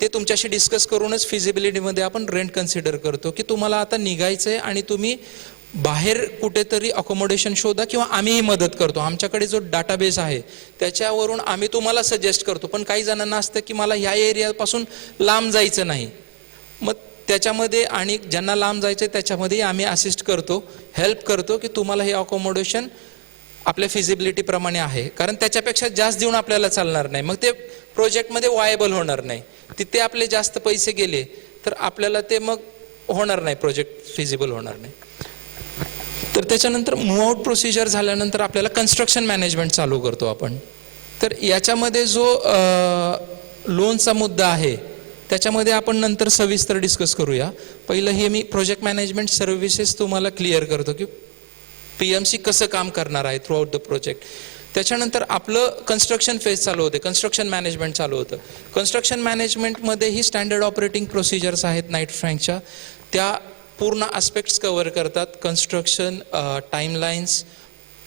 ते तुमच्याशी डिस्कस करूनच फिजिबिलिटीमध्ये आपण रेंट कन्सिडर करतो की तुम्हाला आता निघायचं आहे आणि तुम्ही बाहेर कुठेतरी अकोमोडेशन शोधा, किंवा आम्हीही मदत करतो. आमच्याकडे जो डाटाबेस आहे त्याच्यावरून आम्ही तुम्हाला सजेस्ट करतो. पण काही जणांना असतं की मला ह्या एरियापासून लांब जायचं नाही, मग त्याच्यामध्ये आणि ज्यांना लांब जायचं त्याच्यामध्ये आम्ही असिस्ट करतो, हेल्प करतो की तुम्हाला हे अकोमोडेशन आपल्या फिजिबिलिटीप्रमाणे आहे. कारण त्याच्यापेक्षा जास्त देऊन आपल्याला चालणार नाही, मग ते प्रोजेक्टमध्ये वायबल होणार नाही. तिथे आपले जास्त पैसे गेले तर आपल्याला ते मग होणार नाही, प्रोजेक्ट फिजिबल होणार नाही. तर त्याच्यानंतर मूव आउट प्रोसिजर झाल्यानंतर आपल्याला कन्स्ट्रक्शन मॅनेजमेंट चालू करतो आपण. तर याच्यामध्ये जो लोनचा मुद्दा आहे त्याच्यामध्ये आपण नंतर सविस्तर डिस्कस करूया. पहिलं हे मी प्रोजेक्ट मॅनेजमेंट सर्व्हिसेस तुम्हाला क्लिअर करतो की PMC कसं काम करणार आहे थ्रू आउट द प्रोजेक्ट. त्याच्यानंतर आपलं कन्स्ट्रक्शन फेज चालू होते, कन्स्ट्रक्शन मॅनेजमेंट चालू होतं. कन्स्ट्रक्शन मॅनेजमेंटमध्ये ही स्टँडर्ड ऑपरेटिंग प्रोसिजर्स आहेत नाईट फ्रँकच्या, त्या पूर्ण आस्पेक्ट्स कव्हर करतात. Construction, timelines,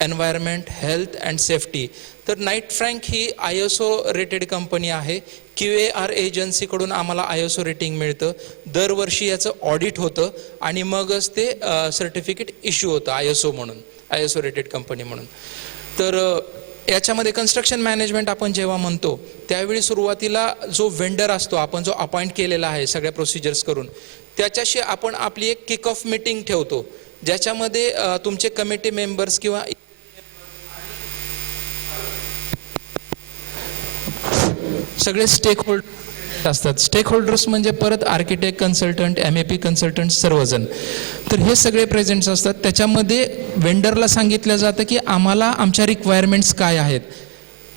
environment, health and safety. तर नाईट फ्रँक ही ISO रेटेड कंपनी आहे. QAR एजन्सीकडून आम्हाला ISO रेटिंग मिळतं. दरवर्षी याचं ऑडिट होतं आणि मगच ते सर्टिफिकेट इश्यू होतं ISO म्हणून, ISO रेटेड कंपनी म्हणून. तर याच्यामध्ये कन्स्ट्रक्शन मॅनेजमेंट आपण जेव्हा म्हणतो त्यावेळी सुरुवातीला जो वेंडर असतो, आपण जो अपॉइंट केलेला आहे सगळ्या प्रोसिजर्स करून, त्याच्याशी आपण आपली एक किक ऑफ मीटिंग ठेवतो, ज्याच्यामध्ये तुमचे कमिटी मेंबर्स किंवा सगळे स्टेक होल्डर असतात. स्टेक होल्डर्स म्हणजे परत आर्किटेक्ट, कन्सल्टंट, MEP कन्सल्टंट, सर्वजण. तर हे सगळे प्रेझेंट्स असतात. त्याच्यामध्ये वेंडरला सांगितलं जातं की आम्हाला आमच्या रिक्वायरमेंट्स काय आहेत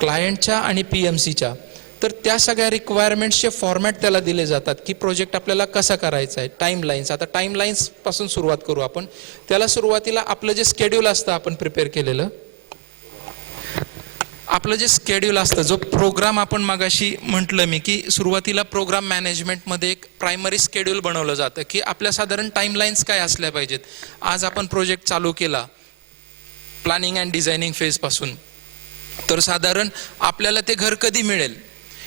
क्लायंटच्या आणि PMCच्या. तर त्या सगळ्या रिक्वायरमेंट्सचे फॉर्मॅट त्याला दिले जातात की प्रोजेक्ट आपल्याला कसा करायचा आहे. टाईमलाईन्स, आता टाईमलाईन्सपासून सुरुवात करू आपण. त्याला सुरुवातीला आपलं जे स्केड्यूल असतं आपण प्रिपेअर केलेलं, आपलं जे स्केड्यूल असतं, जो प्रोग्राम आपण मगाशी म्हटलं मी की सुरुवातीला प्रोग्राम मॅनेजमेंटमध्ये एक प्रायमरी स्केड्यूल बनवलं जातं की आपल्या साधारण टाईमलाईन्स काय असल्या पाहिजेत. आज आपण प्रोजेक्ट चालू केला प्लॅनिंग अँड डिझायनिंग फेजपासून, तर साधारण आपल्याला ते घर कधी मिळेल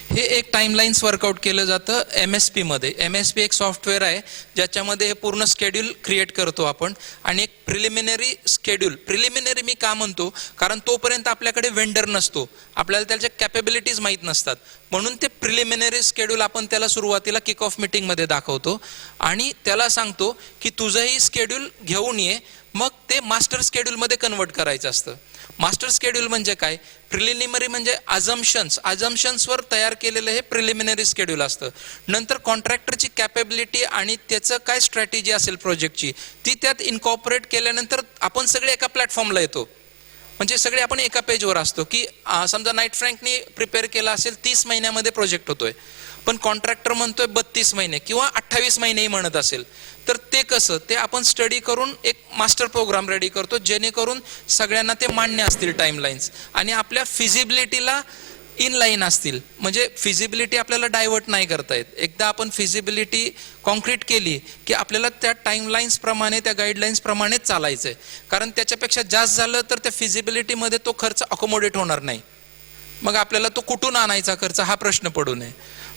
हे एक टाईमलाईन्स वर्कआउट केलं जातं MSP मध्ये. MSP एक सॉफ्टवेअर आहे ज्याच्यामध्ये हे पूर्ण स्केड्यूल क्रिएट करतो आपण. आणि एक प्रिलिमिनरी स्केड्यूल, प्रिलिमिनरी मी का म्हणतो कारण तोपर्यंत आपल्याकडे वेंडर नसतो, आपल्याला त्याच्या कॅपेबिलिटीज माहीत नसतात, म्हणून ते प्रिलिमिनरी स्केड्यूल आपण त्याला सुरुवातीला किक ऑफ मीटिंगमध्ये दाखवतो आणि त्याला सांगतो की तुझंही स्केड्यूल घेऊन ये. मग ते मास्टर स्केड्यूलमध्ये कन्वर्ट करायचं असतं. मास्टर स्केड्यूल म्हणजे काय, प्रिलिमिनरी म्हणजे अजम्पशन्सवर तयार केलेलं हे प्रिलिमिनरी स्केड्यूल असतं. नंतर कॉन्ट्रॅक्टरची कॅपेबिलिटी आणि त्याचं काय स्ट्रॅटेजी असेल प्रोजेक्टची ती त्यात इनकॉर्पोरेट केल्यानंतर आपण सगळे एका प्लॅटफॉर्मला येतो. म्हणजे सगळे आपण एका पेजवर असतो की समजा नाईट फ्रँकनी प्रिपेअर केला असेल 30 महिन्यामध्ये प्रोजेक्ट होतोय, पण कॉन्ट्रॅक्टर म्हणतोय 32 महिने किंवा 28 महिनेही म्हणत असेल, तर ते कसं ते आपण स्टडी करून एक मास्टर प्रोग्राम रेडी करतो जेणेकरून सगळ्यांना ते मान्य असतील टाईमलाईन्स आणि आपल्या फिजिबिलिटीला इन लाईन असतील. म्हणजे फिजिबिलिटी आपल्याला डायव्हर्ट नाही करता येत. एकदा आपण फिजिबिलिटी कॉन्क्रीट केली की आपल्याला त्या टाईमलाईन्स प्रमाणे, त्या गाईडलाईन्स प्रमाणेच चालायचं आहे. कारण त्याच्यापेक्षा जास्त झालं तर त्या फिजिबिलिटीमध्ये तो खर्च अकोमोडेट होणार नाही, मग आपल्याला तो कुठून आणायचा खर्च हा प्रश्न पडू नये.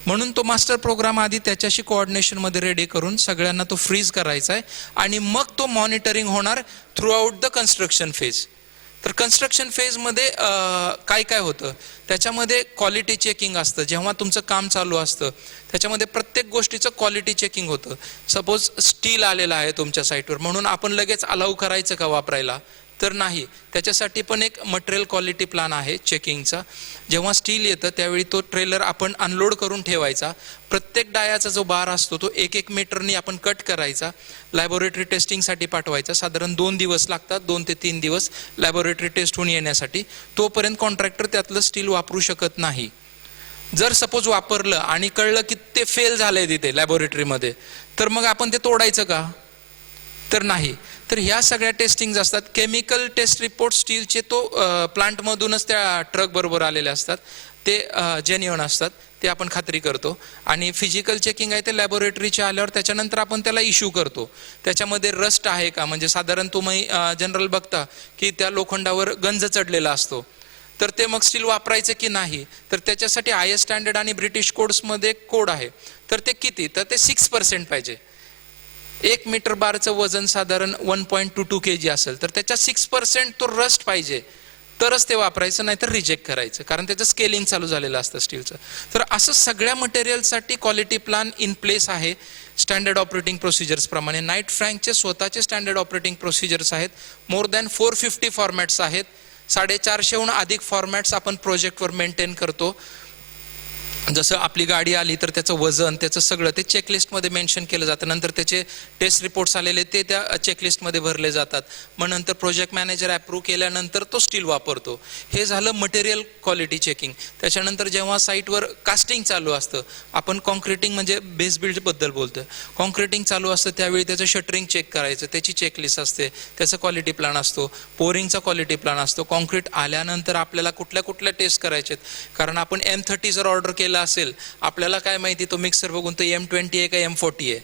म्हणून तो मास्टर प्रोग्राम आधी त्याच्याशी कोऑर्डिनेशनमध्ये रेडी करून सगळ्यांना तो फ्रीज करायचा आहे आणि मग तो मॉनिटरिंग होणार through out the construction phase. तर कन्स्ट्रक्शन फेजमध्ये काय काय होतं, त्याच्यामध्ये क्वालिटी चेकिंग असतं. जेव्हा तुमचं काम चालू असतं त्याच्यामध्ये प्रत्येक गोष्टीचं क्वालिटी चेकिंग होतं. सपोज स्टील आलेलं आहे तुमच्या साईटवर, म्हणून आपण लगेच अलाउ करायचं का वापरायला? तर नाही. त्याच्यासाठी पण एक मटेरियल क्वालिटी प्लॅन आहे चेकिंगचा. जेव्हा स्टील येतं त्यावेळी तो ट्रेलर आपण अनलोड करून ठेवायचा. प्रत्येक डायाचा जो बार असतो तो 1-1 मीटरनी आपण कट करायचा, लॅबोरेटरी टेस्टिंगसाठी पाठवायचा. साधारण 2 दिवस लागतात, 2 ते 3 दिवस लॅबोरेटरी टेस्ट होऊन येण्यासाठी. तोपर्यंत कॉन्ट्रॅक्टर त्यातलं स्टील वापरू शकत नाही. जर सपोज वापरलं आणि कळलं की ते फेल झालंय तिथे लॅबोरेटरीमध्ये, तर मग आपण ते तोडायचं का? तर नाही. तर ह्या सगळ्या टेस्टिंग असतात. केमिकल टेस्ट रिपोर्ट स्टीलचे तो प्लांटमधूनच त्या ट्रक बरोबर आलेले असतात, ते जेन्युइन असतात, ते आपण खात्री करतो. आणि फिजिकल चेकिंग आहे ते लॅबोरेटरीच्या आल्यावर त्याच्यानंतर आपण त्याला इश्यू करतो. त्याच्यामध्ये रस्ट आहे का, म्हणजे साधारण तुम्ही जनरल बघता की त्या लोखंडावर गंज चढलेला असतो, तर ते मग स्टील वापरायचं की नाही? तर त्याच्यासाठी IS स्टँडर्ड आणि ब्रिटिश कोड्समध्ये कोड आहे. तर ते किती? तर ते 6% पाहिजे. 1 मीटर बारचं वजन साधारण 1.22 kg असेल तर त्याच्या 6% तो रस्ट पाहिजे, तरच ते वापरायचं, नाही तर रिजेक्ट करायचं, कारण त्याचं स्केलिंग चालू झालेलं असतं स्टीलचं. तर असं सगळ्या मटेरियलसाठी क्वालिटी प्लॅन इन प्लेस आहे स्टँडर्ड ऑपरेटिंग प्रोसिजर्स प्रमाणे. नाईट फ्रँकचे स्वतःचे स्टँडर्ड ऑपरेटिंग प्रोसिजर्स आहेत. मोर दॅन 450 फॉर्मॅट्स आहेत. 450हून अधिक फॉर्मॅट्स आपण प्रोजेक्टवर मेंटेन करतो. जसं आपली गाडी आली तर त्याचं वजन, त्याचं सगळं ते चेकलिस्टमध्ये मेन्शन केलं जातं. नंतर त्याचे टेस्ट रिपोर्ट्स आलेले ते त्या चेकलिस्टमध्ये भरले जातात. मग नंतर प्रोजेक्ट मॅनेजर अप्रूव्ह केल्यानंतर तो स्टील वापरतो. हे झालं मटेरियल क्वालिटी चेकिंग. त्याच्यानंतर जेव्हा साईटवर कास्टिंग चालू असतं, आपण कॉन्क्रिटिंग म्हणजे बेस बिल्डबद्दल बोलतोय, कॉन्क्रिटिंग चालू असतं त्यावेळी त्याचं शटरिंग चेक करायचं, त्याची चेकलिस्ट असते, त्याचा क्वालिटी प्लॅन असतो, पोरिंगचा क्वालिटी प्लॅन असतो. कॉन्क्रीट आल्यानंतर आपल्याला कुठल्या कुठल्या टेस्ट करायचे, कारण आपण M30 जर ऑर्डर केला असेल, आपल्याला काय माहिती तो मिक्सर बघून तो M20 आहे का M40 आहे,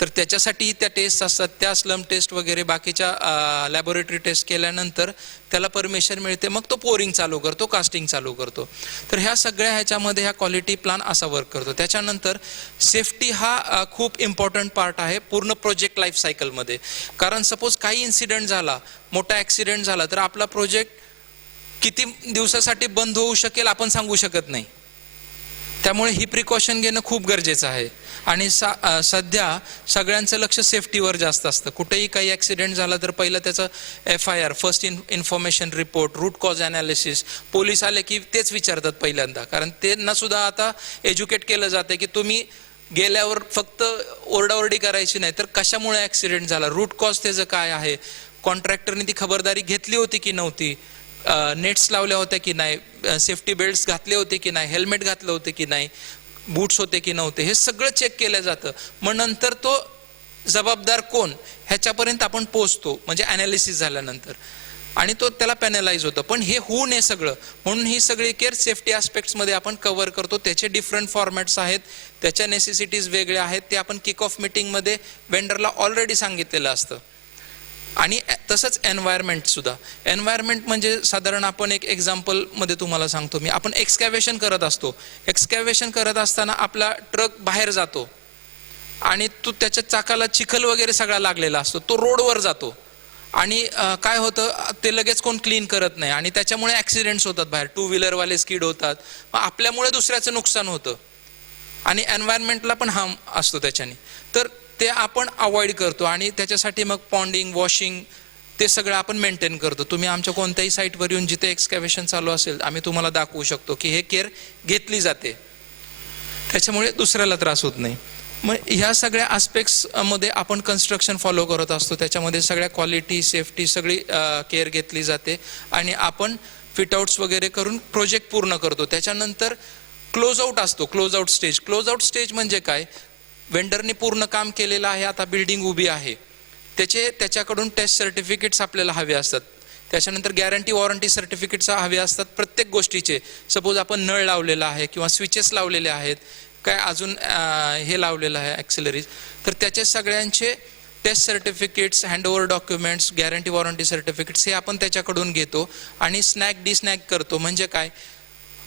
तर त्याच्यासाठी त्या टेस्ट असतात. त्या स्लम टेस्ट वगैरे बाकीच्या लॅबोरेटरी टेस्ट केल्यानंतर त्याला परमिशन मिळते, मग तो पोरिंग चालू करतो, कास्टिंग चालू करतो. तर ह्या सगळ्या ह्याच्यामध्ये ह्या क्वालिटी प्लॅन असा वर्क करतो. त्याच्यानंतर सेफ्टी हा खूप इम्पॉर्टंट पार्ट आहे पूर्ण प्रोजेक्ट लाईफ सायकलमध्ये. कारण सपोज काही इन्सिडेंट झाला, मोठा ॲक्सिडेंट झाला, तर आपला प्रोजेक्ट किती दिवसासाठी बंद होऊ शकेल आपण सांगू शकत नाही. त्यामुळे ही प्रिकॉशन घेणं खूप गरजेचं आहे. आणि सध्या सगळ्यांचं लक्ष सेफ्टीवर जास्त असतं. कुठेही काही ॲक्सिडेंट झाला तर पहिलं त्याचं FIR, first information report, root cause analysis, police आले की तेच विचारतात पहिल्यांदा, कारण त्यांना सुद्धा आता एज्युकेट केलं जातं की तुम्ही गेल्यावर फक्त ओरडाओरडी करायची नाही, तर कशामुळे ॲक्सिडेंट झाला, रूट कॉज त्याचं काय आहे, कॉन्ट्रॅक्टरने ती खबरदारी घेतली होती की नव्हती, नेट्स लावल्या होत्या की नाही, सेफ्टी बेल्ट्स घातले होते की नाही, हेल्मेट घातलं होते की नाही, बूट्स होते की नव्हते, हे सगळं चेक केलं जातं. मग नंतर तो जबाबदार कोण ह्याच्यापर्यंत आपण पोहोचतो, म्हणजे ॲनालिसिस झाल्यानंतर, आणि तो त्याला पॅनलाइज होतं. पण हे होऊ नये सगळं, म्हणून ही सगळी केअर सेफ्टी ॲस्पेक्ट्समध्ये आपण कव्हर करतो. त्याचे डिफरंट फॉर्मॅट्स आहेत, त्याच्या नेसेसिटीज वेगळ्या आहेत, ते आपण किक ऑफ मीटिंगमध्ये वेंडरला ऑलरेडी सांगितलेलं असतं. आणि तसंच एन्व्हायरमेंट सुद्धा. एन्व्हायरमेंट म्हणजे साधारण आपण एक एक्झाम्पलमध्ये तुम्हाला सांगतो मी, आपण एक्सकॅव्हेशन करत असतो. एक्सकॅव्हेशन करत असताना आपला ट्रक बाहेर जातो आणि तो त्याच्या चाकाला चिखल वगैरे सगळा लागलेला असतो, तो रोडवर जातो आणि काय होतं, ते लगेच कोण क्लीन करत नाही आणि त्याच्यामुळे ॲक्सिडेंट्स होतात, बाहेर 2 व्हीलरवाले स्किड होतात, मग आपल्यामुळे दुसऱ्याचं नुकसान होतं आणि एन्व्हायरमेंटला पण हार्म असतो त्याच्याने. तर ते आपण अवॉइड करतो आणि त्याच्यासाठी मग पॉन्डिंग, वॉशिंग ते सगळं आपण मेंटेन करतो. तुम्ही आमच्या कोणत्याही साईटवर येऊन जिथे एक्सकॅव्हेशन चालू असेल आम्ही तुम्हाला दाखवू शकतो की हे केअर घेतली जाते, त्याच्यामुळे दुसऱ्याला त्रास होत नाही. मग ह्या सगळ्या आस्पेक्ट्समध्ये आपण कन्स्ट्रक्शन फॉलो करत असतो. त्याच्यामध्ये सगळ्या क्वालिटी, सेफ्टी सगळी केअर घेतली जाते आणि आपण फिटआउट्स वगैरे करून प्रोजेक्ट पूर्ण करतो. त्याच्यानंतर क्लोज आउट असतो, close out stage. Close out stage म्हणजे काय, वेंडरने पूर्ण काम केलेलं आहे, आता बिल्डिंग उभी आहे, त्याच्याकडून टेस्ट सर्टिफिकेट्स आपल्याला हवे असतात. त्याच्यानंतर गॅरंटी वॉरंटी सर्टिफिकेट्स हवे असतात प्रत्येक गोष्टीचे. सपोज आपण नळ लावलेला आहे किंवा स्विचेस लावलेले आहेत, काय अजून हे लावलेलं आहे ॲक्सिलरीज, तर त्याचे सगळ्यांचे test certificates, handover documents, guarantee warranty certificates हे आपण त्याच्याकडून घेतो आणि स्नॅक डिस्नॅक करतो. म्हणजे काय,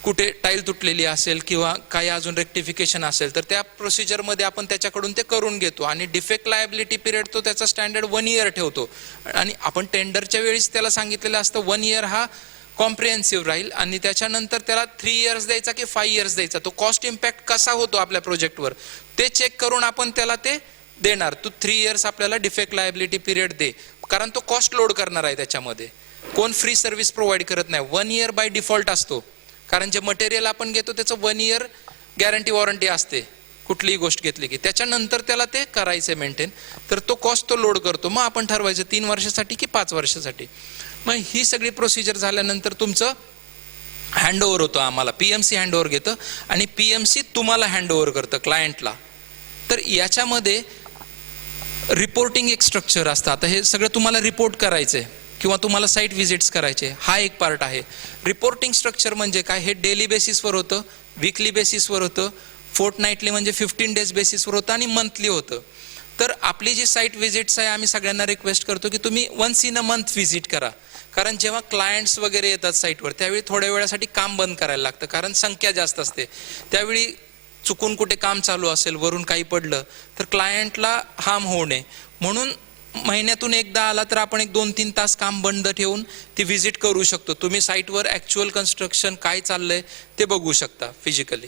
कुठे टाईल तुटलेली असेल किंवा काही अजून रेक्टिफिकेशन असेल तर त्या प्रोसिजरमध्ये आपण त्याच्याकडून ते करून घेतो. आणि डिफेक्ट लायबिलिटी पिरियड तो त्याचा स्टँडर्ड 1 इयर ठेवतो. आणि आपण टेंडरच्या वेळीच त्याला सांगितलेलं असतं 1 इयर हा कॉम्प्रिहेन्सिव्ह राहील आणि त्याच्यानंतर त्याला 3 इयर्स द्यायचा की 5 इयर्स द्यायचा, तो कॉस्ट इम्पॅक्ट कसा होतो आपल्या प्रोजेक्टवर ते चेक करून आपण त्याला ते देणार. तू 3 इयर्स आपल्याला डिफेक्ट लायबिलिटी पिरियड दे, कारण तो कॉस्ट लोड करणार आहे त्याच्यामध्ये. कोण फ्री सर्व्हिस प्रोव्हाइड करत नाही. 1 इयर बाय डिफॉल्ट असतो, कारण जे मटेरियल आपण घेतो त्याचं 1 इयर गॅरंटी वॉरंटी असते कुठलीही गोष्ट घेतली की. त्याच्यानंतर त्याला ते करायचं मेंटेन, तर तो कॉस्ट तो लोड करतो. मग आपण ठरवायचं 3 वर्षासाठी की 5 वर्षासाठी. मग ही सगळी प्रोसिजर झाल्यानंतर तुमचं हँडओव्हर होतं आम्हाला. PMC हँडओव्हर घेतं आणि PMC तुम्हाला हँडओव्हर करतं क्लायंटला. तर याच्यामध्ये रिपोर्टिंग एक स्ट्रक्चर असतं. आता हे सगळं तुम्हाला रिपोर्ट करायचंय किंवा तुम्हाला साईट व्हिजिट्स करायचे, हा एक पार्ट आहे. रिपोर्टिंग स्ट्रक्चर म्हणजे काय, हे डेली बेसिसवर होतं, वीकली बेसिसवर होतं, फोर्टनाईटली म्हणजे 15 डेज बेसिसवर होतं आणि मंथली होतं. तर आपली जी साईट व्हिजिट्स आहे आम्ही सगळ्यांना रिक्वेस्ट करतो की तुम्ही 1 इन अ मंथ व्हिजिट करा. कारण जेव्हा क्लायंट्स वगैरे येतात साईटवर त्यावेळी थोड्या वेळासाठी काम बंद करायला लागतं, कारण संख्या जास्त असते. त्यावेळी चुकून कुठे काम चालू असेल, वरून काही पडलं तर क्लायंटला हार्म होऊ नये म्हणून महिन्यातून एकदा आला तर आपण एक 2-3 तास काम बंद ठेवून ती व्हिजिट करू शकतो. तुम्ही साईटवर ॲक्च्युअल कन्स्ट्रक्शन काय चाललंय ते बघू शकता फिजिकली.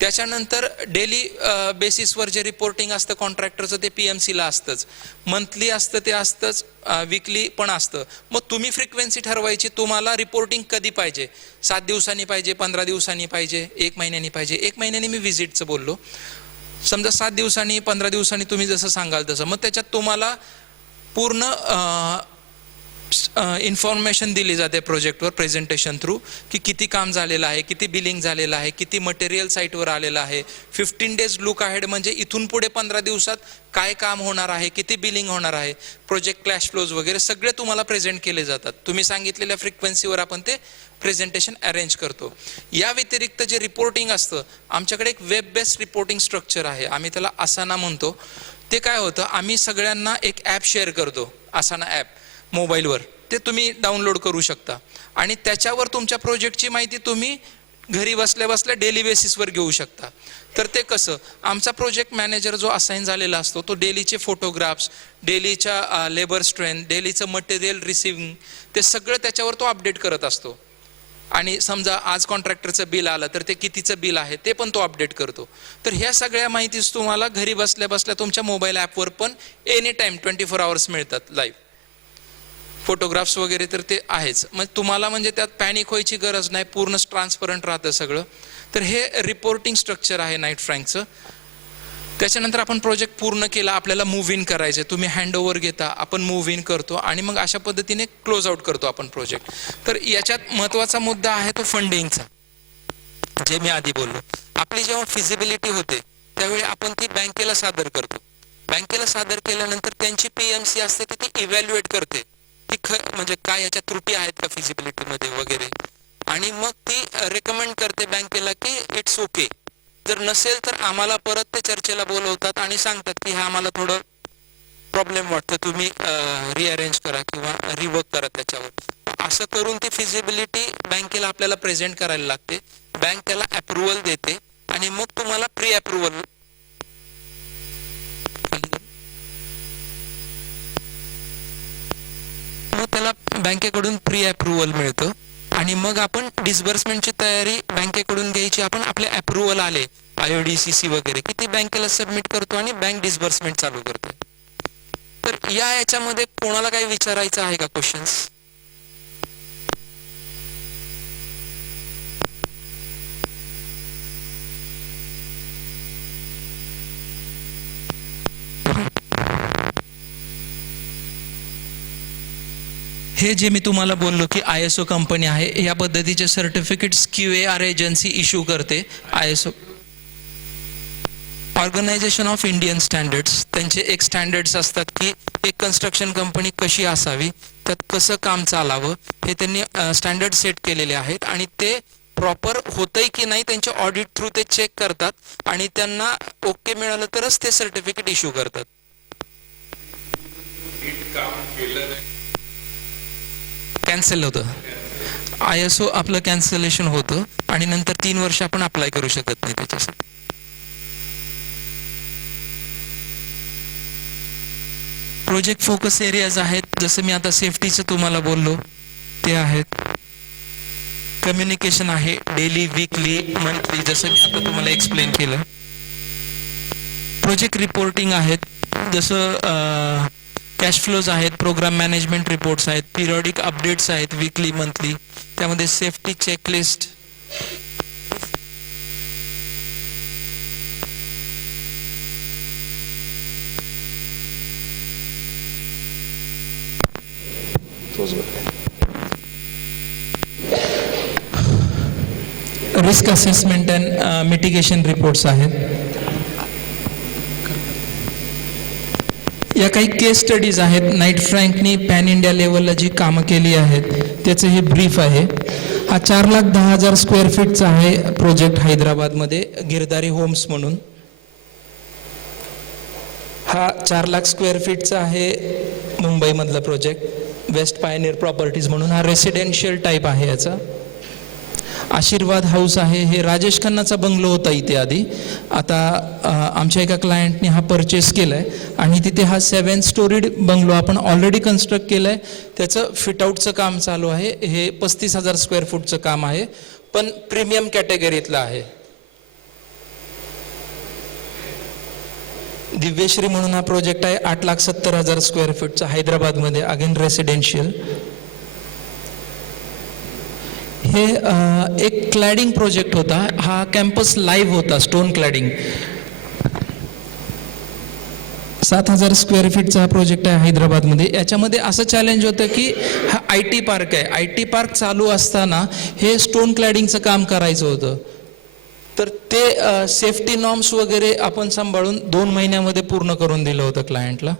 त्याच्यानंतर डेली बेसिसवर जे रिपोर्टिंग असतं कॉन्ट्रॅक्टरचं ते PMCला असतंच, मंथली असतं ते असतंच, वीकली पण असतं. मग तुम्ही फ्रिक्वेन्सी ठरवायची, तुम्हाला रिपोर्टिंग कधी पाहिजे, 7 दिवसांनी पाहिजे, 15 दिवसांनी पाहिजे, 1 महिन्यानी पाहिजे. 1 महिन्यानी मी व्हिजिटचं बोललो. समजा 7 दिवसांनी 15 दिवसांनी तुम्ही जसं सांगाल तसं. मग त्याच्यात तुम्हाला पूर्ण इन्फॉर्मेशन दिली जाते प्रोजेक्टवर प्रेझेंटेशन थ्रू की किती काम झालेलं आहे, किती बिलिंग झालेलं आहे, किती मटेरियल साईटवर आलेलं आहे. 15 डेज लुक अहेड म्हणजे इथून पुढे 15 दिवसात काय काम होणार आहे, किती बिलिंग होणार आहे, प्रोजेक्ट कॅश फ्लोज वगैरे सगळे तुम्हाला प्रेझेंट केले जातात. तुम्ही सांगितलेल्या फ्रिक्वेन्सीवर आपण ते प्रेझेंटेशन अरेंज करतो. या व्यतिरिक्त जे रिपोर्टिंग असतं आमच्याकडे एक वेब बेस्ड रिपोर्टिंग स्ट्रक्चर आहे, आम्ही त्याला आसाना म्हणतो. ते काय होतं, आम्ही सगळ्यांना एक ॲप शेअर करतो, आसाना ॲप मोबाईलवर. ते तुम्ही डाउनलोड करू शकता आणि त्याच्यावर तुमच्या प्रोजेक्टची माहिती तुम्ही घरी बसल्या बसल्या डेली बेसिसवर घेऊ शकता. तर ते कसं, आमचा प्रोजेक्ट मॅनेजर जो असाईन झालेला असतो तो डेलीचे फोटोग्राफ्स, डेलीच्या लेबर स्ट्रेंथ, डेलीचं मटेरियल रिसिव्हिंग ते सगळं त्याच्यावर तो अपडेट करत असतो. आणि समजा आज कॉन्ट्रॅक्टरचं बिल आलं तर ते कितीचं बिल आहे ते पण तो अपडेट करतो. तर ह्या सगळ्या माहितीच तुम्हाला घरी बसल्या बसल्या तुमच्या मोबाईल ॲपवर पण एनी टाईम 24 आवर्स मिळतात लाईव्ह. फोटोग्राफ्स वगैरे तर ते आहेच. मग तुम्हाला म्हणजे त्यात पॅनिक व्हायची गरज नाही, पूर्ण ट्रान्सपरंट राहतं सगळं. तर हे रिपोर्टिंग स्ट्रक्चर आहे नाईट फ्रँकचं. त्याच्यानंतर आपण प्रोजेक्ट पूर्ण केला, आपल्याला मूव्ह इन करायचं, तुम्ही हँडओव्हर घेता, आपण मूव्ह इन करतो आणि मग अशा पद्धतीने क्लोज आउट करतो आपण प्रोजेक्ट. तर याच्यात महत्त्वाचा मुद्दा आहे तो फंडिंगचा, जे मी आधी बोललो. आपली जेव्हा फिजिबिलिटी होते त्यावेळी आपण ती बँकेला सादर करतो. बँकेला सादर केल्यानंतर त्यांची PMC असते ती इव्हॅल्युएट करते की म्हणजे काय याच्या त्रुटी आहेत का फिजिबिलिटीमध्ये वगैरे, आणि मग ती रेकमेंड करते बँकेला की इट्स ओके. जर नसेल तर आम्हाला परत ते चर्चेला बोलवतात आणि सांगतात की हा आम्हाला थोडं प्रॉब्लेम वाटतं, तुम्ही रिअरेंज करा किंवा रिवर्क करा त्याच्यावर. असं करून ती फिजिबिलिटी बँकेला आपल्याला प्रेझेंट करायला लागते. बँक त्याला अप्रुव्हल देते आणि मग तुम्हाला प्री अप्रुव्हल त्याला बँकेकडून प्री अप्रुव्हल मिळतं आणि मग आपण डिस्बर्समेंटची तयारी बँकेकडून घ्यायची. आपण आपले अप्रुव्हल आले IODCC वगैरे की ती बँकेला सबमिट करतो आणि बँक डिस्बर्समेंट चालू करते. तर याच्यामध्ये कोणाला काही विचारायचं आहे का क्वेश्चन्स? हे जे मी तुम्हाला बोललो की ISO कंपनी आहे, या पद्धतीचे सर्टिफिकेट्स QAR एजन्सी इश्यू करते. ISO organization of Indian standards, त्यांचे एक स्टँडर्ड्स असतात की एक कन्स्ट्रक्शन कंपनी कशी असावी, त्यात कसं काम चालावं, हे त्यांनी स्टँडर्ड सेट केलेले आहेत आणि ते प्रॉपर होतंय की नाही त्यांच्या ऑडिट थ्रू ते चेक करतात आणि त्यांना ओके मिळालं तरच ते सर्टिफिकेट इश्यू करतात. कॅन्सल होतं. ISO आपलं कॅन्सलेशन होतं आणि नंतर 3 वर्ष आपण अप्लाय करू शकत नाही त्याच्यासाठी. प्रोजेक्ट फोकस एरियाज आहेत, जसं मी आता सेफ्टीचं तुम्हाला बोललो ते आहेत. कम्युनिकेशन आहे, डेली, वीकली, मंथली, जसं मी आता तुम्हाला एक्सप्लेन केलं. प्रोजेक्ट रिपोर्टिंग आहेत, जसं कॅश फ्लोज आहेत, प्रोग्राम मॅनेजमेंट रिपोर्ट्स आहेत, पिरियडिक अपडेट्स आहेत, वीकली, मंथली. त्यामध्ये safety checklist, risk assessment and mitigation reports आहेत. या काही केस स्टडीज आहेत. नाईट फ्रँकनी पॅन इंडिया लेवलला जी कामं केली आहेत त्याचं हे ब्रीफ आहे. हा 4,10,000 स्क्वेअर फीटचा आहे प्रोजेक्ट हैदराबादमध्ये, गिरधारी होम्स म्हणून. हा 4,00,000 स्क्वेअर फीटचा आहे मुंबईमधला प्रोजेक्ट, वेस्ट पायनियर प्रॉपर्टीज म्हणून. हा रेसिडेन्शियल टाईप आहे याचा. आशीर्वाद हाऊस आहे, हे राजेश खन्नाचा बंगलो होता इथे आधी. आता आमच्या एका क्लायंटने हा परचेस केला आहे आणि तिथे हा 7 स्टोरीड बंगलो आपण ऑलरेडी कन्स्ट्रक्ट केला आहे. त्याचं फिटआउटचं काम चालू आहे. हे 35,000 स्क्वेअर फूटचं काम आहे, पण प्रीमियम कॅटेगरीतलं आहे. दिव्यश्री म्हणून हा प्रोजेक्ट आहे, 8,70,000 स्क्वेअर फीटचा, हैदराबादमध्ये, अगेन रेसिडेन्शियल. हे एक क्लॅडिंग प्रोजेक्ट होता. हा कॅम्पस लाईव्ह होता, स्टोन क्लॅडिंग. 7,000 स्क्वेअर फीटचा हा प्रोजेक्ट आहे हैदराबादमध्ये. याच्यामध्ये असं चॅलेंज होतं की हा IT पार्क आहे. IT पार्क चालू असताना हे स्टोन क्लॅडिंगचं काम करायचं होतं. तर ते सेफ्टी नॉर्म्स वगैरे आपण सांभाळून 2 महिन्यामध्ये पूर्ण करून दिलं होतं क्लायंटला.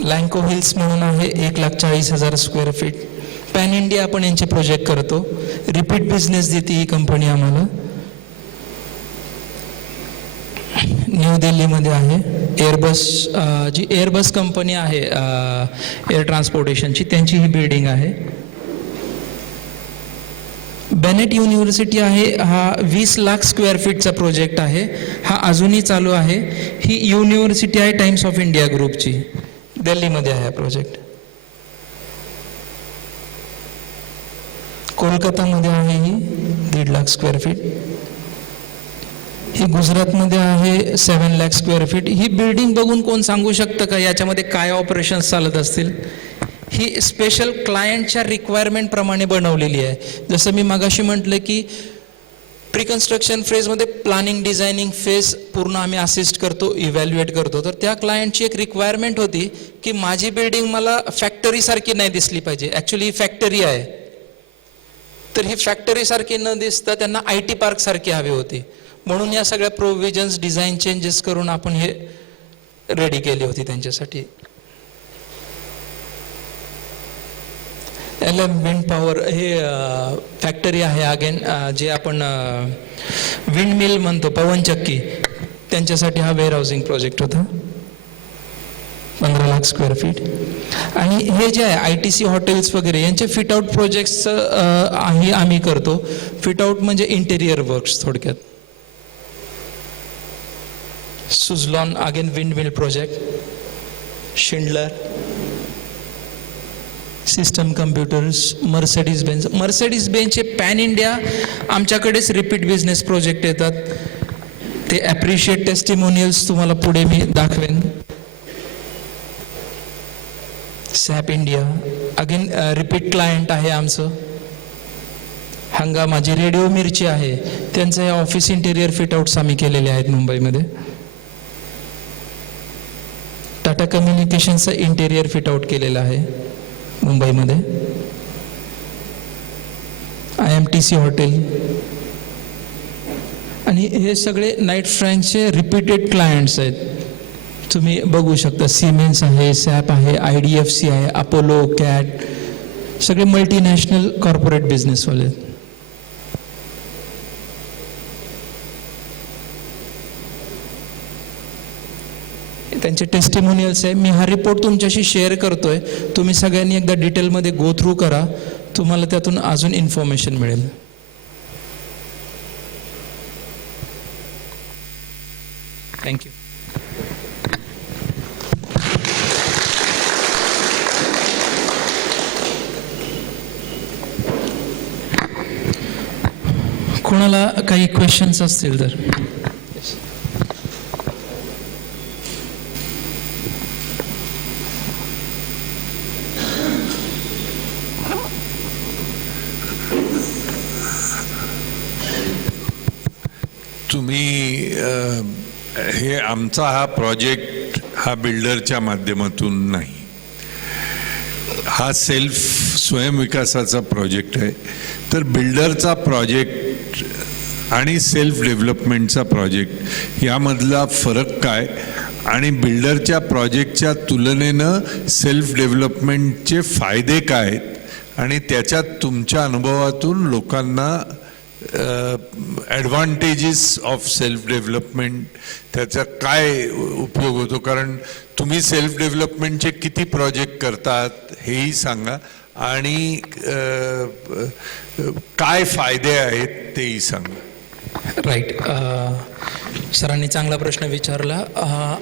लँको हिल्स म्हणून आहे, 1,40,000 स्क्वेअर फीट. पॅन इंडिया आपण यांचे प्रोजेक्ट करतो. रिपीट बिझनेस देते ही कंपनी आम्हाला. न्यू दिल्लीमध्ये आहे. एअरबस, जी एअरबस कंपनी आहे एअर ट्रान्सपोर्टेशनची, त्यांची ही बिल्डिंग आहे. बेनेट युनिव्हर्सिटी आहे, हा 20,00,000 स्क्वेअर फीटचा प्रोजेक्ट आहे. हा अजूनही चालू आहे. ही युनिव्हर्सिटी आहे टाइम्स ऑफ इंडिया ग्रुपची, दिल्लीमध्ये आहे हा प्रोजेक्ट. कोलकातामध्ये आहे ही 1,50,000 स्क्वेअर फीट. ही गुजरातमध्ये आहे 7,00,000 स्क्वेअर फीट. ही बिल्डिंग बघून कोण सांगू शकतं का याच्यामध्ये काय ऑपरेशन्स चालत असतील? ही स्पेशल क्लायंटच्या रिक्वायरमेंट प्रमाणे बनवलेली आहे. जसं मी मगाशी म्हटलं की प्री कन्स्ट्रक्शन फेजमध्ये प्लॅनिंग डिझायनिंग फेज पूर्ण आम्ही असिस्ट करतो, इव्हॅल्युएट करतो. तर त्या क्लायंटची एक रिक्वायरमेंट होती की माझी बिल्डिंग मला फॅक्टरीसारखी नाही दिसली पाहिजे. ॲक्च्युली ही फॅक्टरी आहे, तर ही फॅक्टरीसारखी न दिसता त्यांना IT पार्कसारखी हवी होती. म्हणून या सगळ्या प्रोव्हिजन्स, डिझाईन चेंजेस करून आपण हे रेडी केली होती त्यांच्यासाठी. LM विंड पॉवर हे फॅक्टरी आहे अगेन, जे आपण विंड मिल म्हणतो, पवनचक्की, त्यांच्यासाठी हा वेअर हाऊसिंग प्रोजेक्ट होता, 15,00,000 स्क्वेअर फीट. आणि हे जे आहे ITC हॉटेल्स वगैरे यांचे फिटआउट प्रोजेक्ट्स आम्ही करतो. फिटआउट म्हणजे इंटेरियर वर्क्स थोडक्यात. Suzlon again wind mill project, Schindler, system computers, Mercedes बेंचचे पॅन इंडिया आमच्याकडेच रिपीट बिझनेस प्रोजेक्ट येतात. ते ॲप्रिशिएट टेस्टिमोनियल्स तुम्हाला पुढे मी दाखवेन. SAP India again repeat client आहे आमचं. हंगामा जी रेडिओ मिरची आहे, त्यांचं हे ऑफिस इंटेरियर फिटआउट्स आम्ही केलेले आहेत मुंबईमध्ये. टाटा कम्युनिकेशनचं इंटेरियर फिटआउट केलेलं आहे मुंबईमध्ये. IMTC hotel. आणि हे सगळे नाईट फ्रँकचे रिपीटेड क्लायंट्स आहेत, तुम्ही बघू शकता. सिमेन्स आहे, सॅप आहे, IDFC आहे, अपोलो, कॅट, सगळे मल्टीनॅशनल कॉर्पोरेट बिझनेसवाले आहेत. त्यांचे टेस्टिमोनियल्स आहे. मी हा रिपोर्ट तुमच्याशी शेअर करतोय, तुम्ही सगळ्यांनी एकदा डिटेलमध्ये गो थ्रू करा, तुम्हाला त्यातून अजून इन्फॉर्मेशन मिळेल. थँक्यू. कोणाला काही क्वेश्चन्स असतील तर. तुम्ही हे आमचा हा प्रोजेक्ट हा बिल्डरच्या माध्यमातून नाही, हा सेल्फ स्वयंविकासाचा प्रोजेक्ट आहे. तर बिल्डरचा प्रोजेक्ट आणि सेल्फ डेव्हलपमेंटचा प्रोजेक्ट यामधला फरक काय, आणि बिल्डरच्या प्रोजेक्टच्या तुलनेनं सेल्फ डेव्हलपमेंटचे फायदे काय आहेत, आणि त्याच्यात तुमच्या अनुभवातून लोकांना ॲडव्हान्टेजेस ऑफ सेल्फ डेव्हलपमेंट त्याचा काय उपयोग होतो. कारण तुम्ही सेल्फ डेव्हलपमेंटचे किती प्रोजेक्ट करतात हेही सांगा, आणि काय फायदे आहेत तेही सांगा. राईट. सरांनी चांगला प्रश्न विचारला.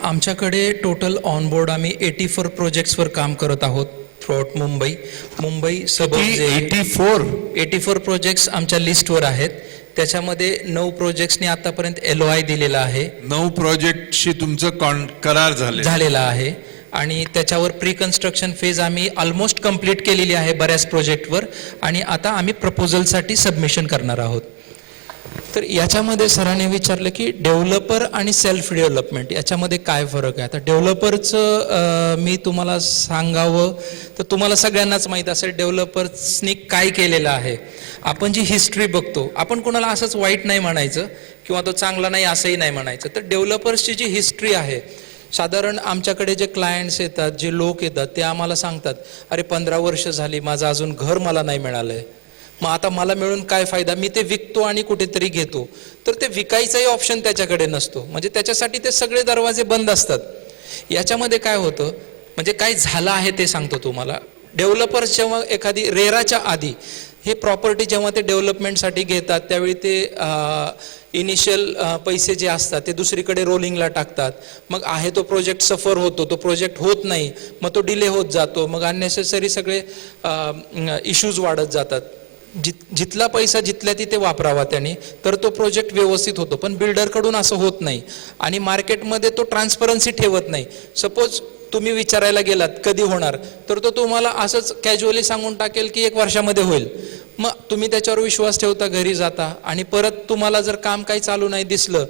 आमच्याकडे टोटल ऑनबोर्ड आम्ही 84 प्रोजेक्ट्सवर काम करत आहोत थ्रूआउट मुंबई सब 84 प्रोजेक्ट्स आमच्या लिस्टवर आहेत. त्याच्यामध्ये 9 प्रोजेक्ट्सनी आतापर्यंत LOI दिलेला आहे. 9 प्रोजेक्टशी तुमचं करार झालेला आहे, आणि त्याच्यावर प्री कन्स्ट्रक्शन फेज आम्ही ऑलमोस्ट कंप्लीट केलेली आहे बऱ्याच प्रोजेक्टवर, आणि आता आम्ही प्रपोजलसाठी सबमिशन करणार आहोत. तर याच्यामध्ये सरांनी विचारलं की डेव्हलपर आणि सेल्फ डेव्हलपमेंट याच्यामध्ये काय फरक आहे. आता डेव्हलपरचं मी तुम्हाला सांगावं तर तुम्हाला सगळ्यांनाच माहीत असेल डेव्हलपर्सनी काय केलेलं आहे. आपण जी हिस्ट्री बघतो, आपण कोणाला असंच वाईट नाही म्हणायचं किंवा तो चांगला नाही असंही नाही म्हणायचं. तर डेव्हलपर्सची जी हिस्ट्री आहे, साधारण आमच्याकडे जे क्लायंट्स येतात, जे लोक येतात, ते आम्हाला सांगतात, अरे 15 वर्ष झाली माझं अजून घर मला नाही मिळालंय, मग आता मला मिळून काय फायदा, मी ते विकतो आणि कुठेतरी घेतो. तर ते विकायचाही ऑप्शन त्याच्याकडे नसतो, म्हणजे त्याच्यासाठी ते सगळे दरवाजे बंद असतात. याच्यामध्ये काय होतं, म्हणजे काय झालं आहे ते सांगतो तुम्हाला. डेव्हलपर्स जेव्हा एखादी रेराच्या आधी हे प्रॉपर्टी जेव्हा ते डेव्हलपमेंटसाठी घेतात, त्यावेळी ते इनिशियल पैसे जे असतात ते दुसरीकडे रोलिंगला टाकतात. मग आहे तो प्रोजेक्ट सफर होतो, तो प्रोजेक्ट होत नाही, मग तो डिले होत जातो, मग अननेसेसरी सगळे इश्यूज वाढत जातात. जिथला पैसा जिथल्या तिथे वापरावा त्याने, तर तो प्रोजेक्ट व्यवस्थित होतो. पण बिल्डरकडून असं होत नाही, आणि मार्केटमध्ये तो ट्रान्सपरन्सी ठेवत नाही. सपोज तुम्ही विचारायला गेलात कधी होणार, तर तो तुम्हाला असंच कॅज्युअली सांगून टाकेल की 1 वर्षामध्ये होईल. मग तुम्ही त्याच्यावर विश्वास ठेवता, घरी जाता, आणि परत तुम्हाला जर काम काही चालू नाही दिसलं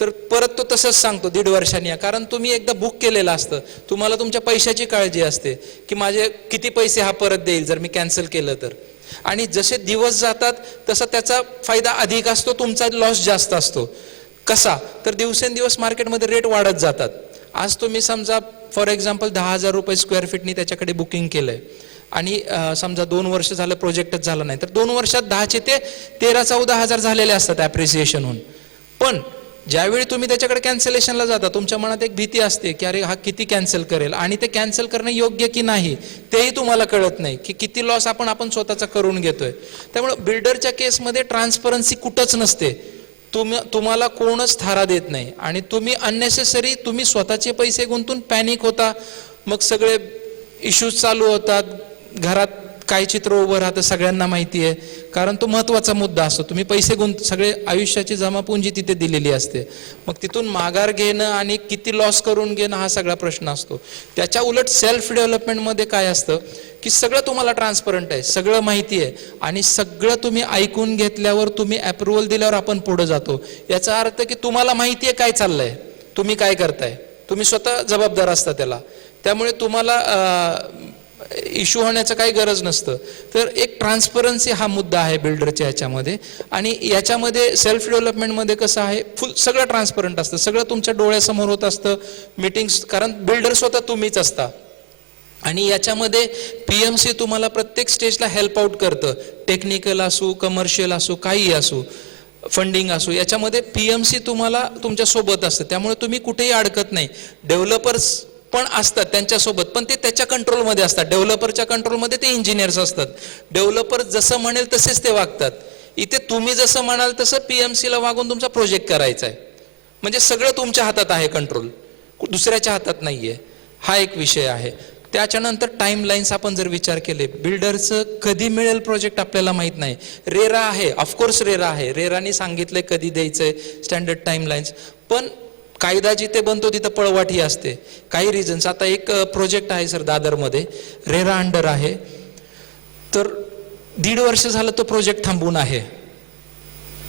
तर परत तो तसंच सांगतो 1.5 वर्षांनी. कारण तुम्ही एकदा बुक केलेलं असतं, तुम्हाला तुमच्या पैशाची काळजी असते की माझे किती पैसे हा परत देईल जर मी कॅन्सल केलं तर. आणि जसे दिवस जातात तसा त्याचा फायदा अधिक असतो, तुमचा लॉस जास्त असतो. कसा, तर दिवसेंदिवस मार्केटमध्ये रेट वाढत जातात. आज तुम्ही समजा फॉर एक्झाम्पल 10,000 रुपये स्क्वेअर फीटनी त्याच्याकडे बुकिंग केलंय, आणि समजा 2 वर्ष झालं प्रोजेक्टच झाला नाही, तर 2 वर्षात 10चे ते 13-14 हजार झालेले असतात ॲप्रिसिएशन होऊन. पण ज्यावेळी तुम्ही त्याच्याकडे कॅन्सलेशनला जाता, तुमच्या मनात एक भीती असते की अरे हा किती कॅन्सल करेल, आणि ते कॅन्सल करणं योग्य की नाही तेही तुम्हाला कळत नाही, की किती लॉस आपण स्वतःचा करून घेतोय. त्यामुळे बिल्डरच्या केसमध्ये ट्रान्सपरन्सी कुठंच नसते. तुम्हाला कोणच थारा देत नाही, आणि तुम्ही अननेसेसरी तुम्ही स्वतःचे पैसे गुंतून पॅनिक होता, मग सगळे इश्यूज चालू होतात. घरात काय चित्र उभं राहतं सगळ्यांना माहिती आहे, कारण तो महत्त्वाचा मुद्दा असतो. तुम्ही पैसे सगळे आयुष्याची जमापुंजी तिथे दिलेली असते, मग तिथून माघार घेणं आणि किती लॉस करून घेणं हा सगळा प्रश्न असतो. त्याच्या उलट सेल्फ डेव्हलपमेंटमध्ये काय असतं की सगळं तुम्हाला ट्रान्सपरंट आहे, सगळं माहिती आहे, आणि सगळं तुम्ही ऐकून घेतल्यावर, तुम्ही अप्रुव्हल दिल्यावर आपण पुढे जातो. याचा अर्थ की तुम्हाला माहिती आहे काय चाललंय, तुम्ही काय करताय, तुम्ही स्वतः जबाबदार असता त्याला. त्यामुळे तुम्हाला इश्यू होण्याचं काही गरज नसतं. तर एक ट्रान्सपरन्सी हा मुद्दा आहे बिल्डरच्या याच्यामध्ये. आणि याच्यामध्ये सेल्फ डेव्हलपमेंटमध्ये कसं आहे, सगळं ट्रान्सपरंट असतं, सगळं तुमच्या डोळ्यासमोर होत असतं. मीटिंग्स, कारण बिल्डर स्वतः तुम्हीच असता, आणि याच्यामध्ये PMC तुम्हाला प्रत्येक स्टेजला हेल्प आउट करतं. टेक्निकल असू, कमर्शियल असू, काहीही असू. फंडिंग असो, याच्यामध्ये PMC तुम्हाला तुमच्या सोबत असतं, त्यामुळे तुम्ही कुठेही अडकत नाही. डेव्हलपर्स पण असतात त्यांच्यासोबत, पण ते त्याच्या कंट्रोलमध्ये असतात. डेव्हलपरच्या कंट्रोलमध्ये ते इंजिनियर्स असतात. डेव्हलपर जसं म्हणेल तसेच ते वागतात. इथे तुम्ही जसं म्हणाल तसं PMCला वागून तुमचा प्रोजेक्ट करायचा आहे. म्हणजे सगळं तुमच्या हातात आहे कंट्रोल, दुसऱ्याच्या हातात नाहीये. हा एक विषय आहे. त्याच्यानंतर टाईमलाईन्स आपण जर विचार केले, बिल्डरचं कधी मिळेल प्रोजेक्ट आपल्याला माहीत नाही. रेरा आहे, ऑफकोर्स रेरा आहे, रेराने सांगितलंय कधी द्यायचंय, स्टँडर्ड टाईमलाईन्स. पण कायदा जिथे बनतो तिथं पळवाटी असते. काही रिझन्स, आता एक प्रोजेक्ट आहे सर दादरमध्ये, रेरा अंडर आहे, तर 1.5 वर्ष झालं तो प्रोजेक्ट थांबून आहे.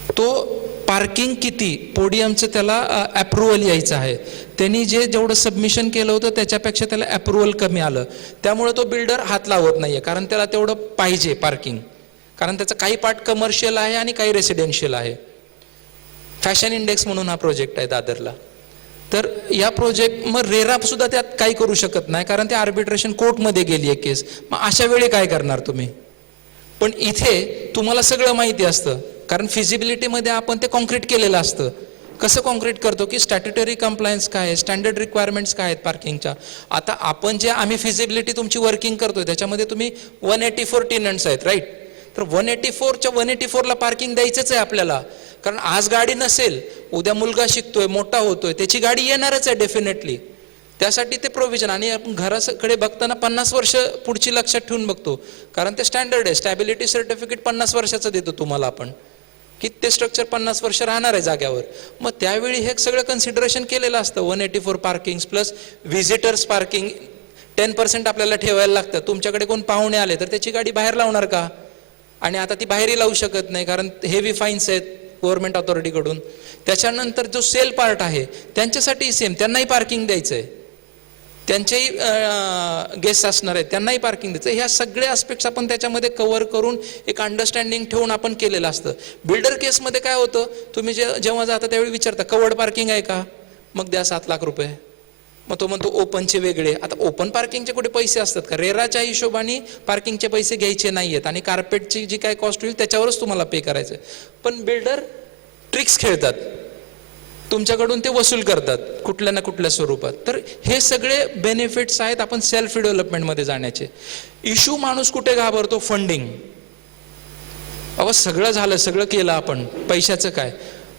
तो पार्किंग किती, पोडियमचं त्याला अप्रुव्हल यायचं आहे, त्यांनी जेवढं सबमिशन केलं होतं त्याच्यापेक्षा त्याला अप्रुव्हल कमी आलं. त्यामुळे तो बिल्डर हात लावत नाहीये, कारण त्याला तेवढं पाहिजे पार्किंग, कारण त्याचा काही पार्ट कमर्शियल आहे आणि काही रेसिडेन्शियल आहे. फॅशन इंडेक्स म्हणून हा प्रोजेक्ट आहे दादरला. तर या प्रोजेक्ट, मग रेरा सुद्धा त्यात काही करू शकत नाही, कारण ते आर्बिट्रेशन कोर्टमध्ये गेली आहे केस. मग अशा वेळी काय करणार तुम्ही? पण इथे तुम्हाला सगळं माहिती असतं, कारण फिजिबिलिटीमध्ये आपण ते कॉन्क्रीट केलेलं असतं. कसं कॉन्क्रीट करतो की स्टॅट्युटरी कंप्लायन्स काय आहे, स्टँडर्ड रिक्वायरमेंट्स काय आहेत पार्किंगच्या. आता आपण जे आम्ही फिजिबिलिटी तुमची वर्किंग करतोय त्याच्यामध्ये तुम्ही 184 टेनंट्स आहेत, राईट. तर 184च्या 184ला पार्किंग द्यायचंच आहे आपल्याला, कारण आज गाडी नसेल, उद्या मुलगा शिकतोय, मोठा होतोय, त्याची गाडी येणारच आहे डेफिनेटली. त्यासाठी ते प्रोव्हिजन. आणि आपण घराकडे बघताना 50 वर्ष पुढची लक्षात ठेवून बघतो, कारण ते स्टँडर्ड आहे. स्टॅबिलिटी सर्टिफिकेट 50 वर्षाचं देतो तुम्हाला आपण, की ते स्ट्रक्चर 50 वर्ष राहणार आहे जाग्यावर. मग त्यावेळी हे सगळं कन्सिडरेशन केलेलं असतं. 184 पार्किंग प्लस व्हिजिटर्स पार्किंग 10% आपल्याला ठेवायला लागतं. तुमच्याकडे कोण पाहुणे आले तर त्याची गाडी बाहेर लावणार का? आणि आता ती बाहेरही लावू शकत नाही, कारण हेवी फाईन्स आहेत गव्हर्नमेंट ऑथॉरिटीकडून. त्याच्यानंतर जो सेल पार्ट आहे त्यांच्यासाठी सेम, त्यांनाही पार्किंग द्यायचं आहे, त्यांचेही गेस्ट असणार आहेत, त्यांनाही पार्किंग द्यायचं. ह्या सगळे आस्पेक्ट्स आपण त्याच्यामध्ये कव्हर करून एक अंडरस्टँडिंग ठेवून आपण केलेलं असतं. बिल्डर केसमध्ये काय होतं, तुम्ही जेव्हा जाता त्यावेळी विचारता कवर्ड पार्किंग आहे का, मग द्या 7 लाख रुपये. मग तो म्हणतो ओपनचे वेगळे. आता ओपन पार्किंगचे कुठे पैसे असतात का? रेराच्या हिशोबाने पार्किंगचे पैसे घ्यायचे नाहीयेत, आणि कार्पेटची जी काय कॉस्ट होईल त्याच्यावरच तुम्हाला पे करायचं. पण बिल्डर ट्रिक्स खेळतात, तुमच्याकडून ते वसूल करतात कुठल्या ना कुठल्या स्वरूपात. तर हे सगळे बेनिफिट्स आहेत आपण सेल्फ डेव्हलपमेंटमध्ये जाण्याचे. इश्यू माणूस कुठे घाबरतो? फंडिंग. अहो सगळं झालं, सगळं केलं आपण, पैशाचं काय?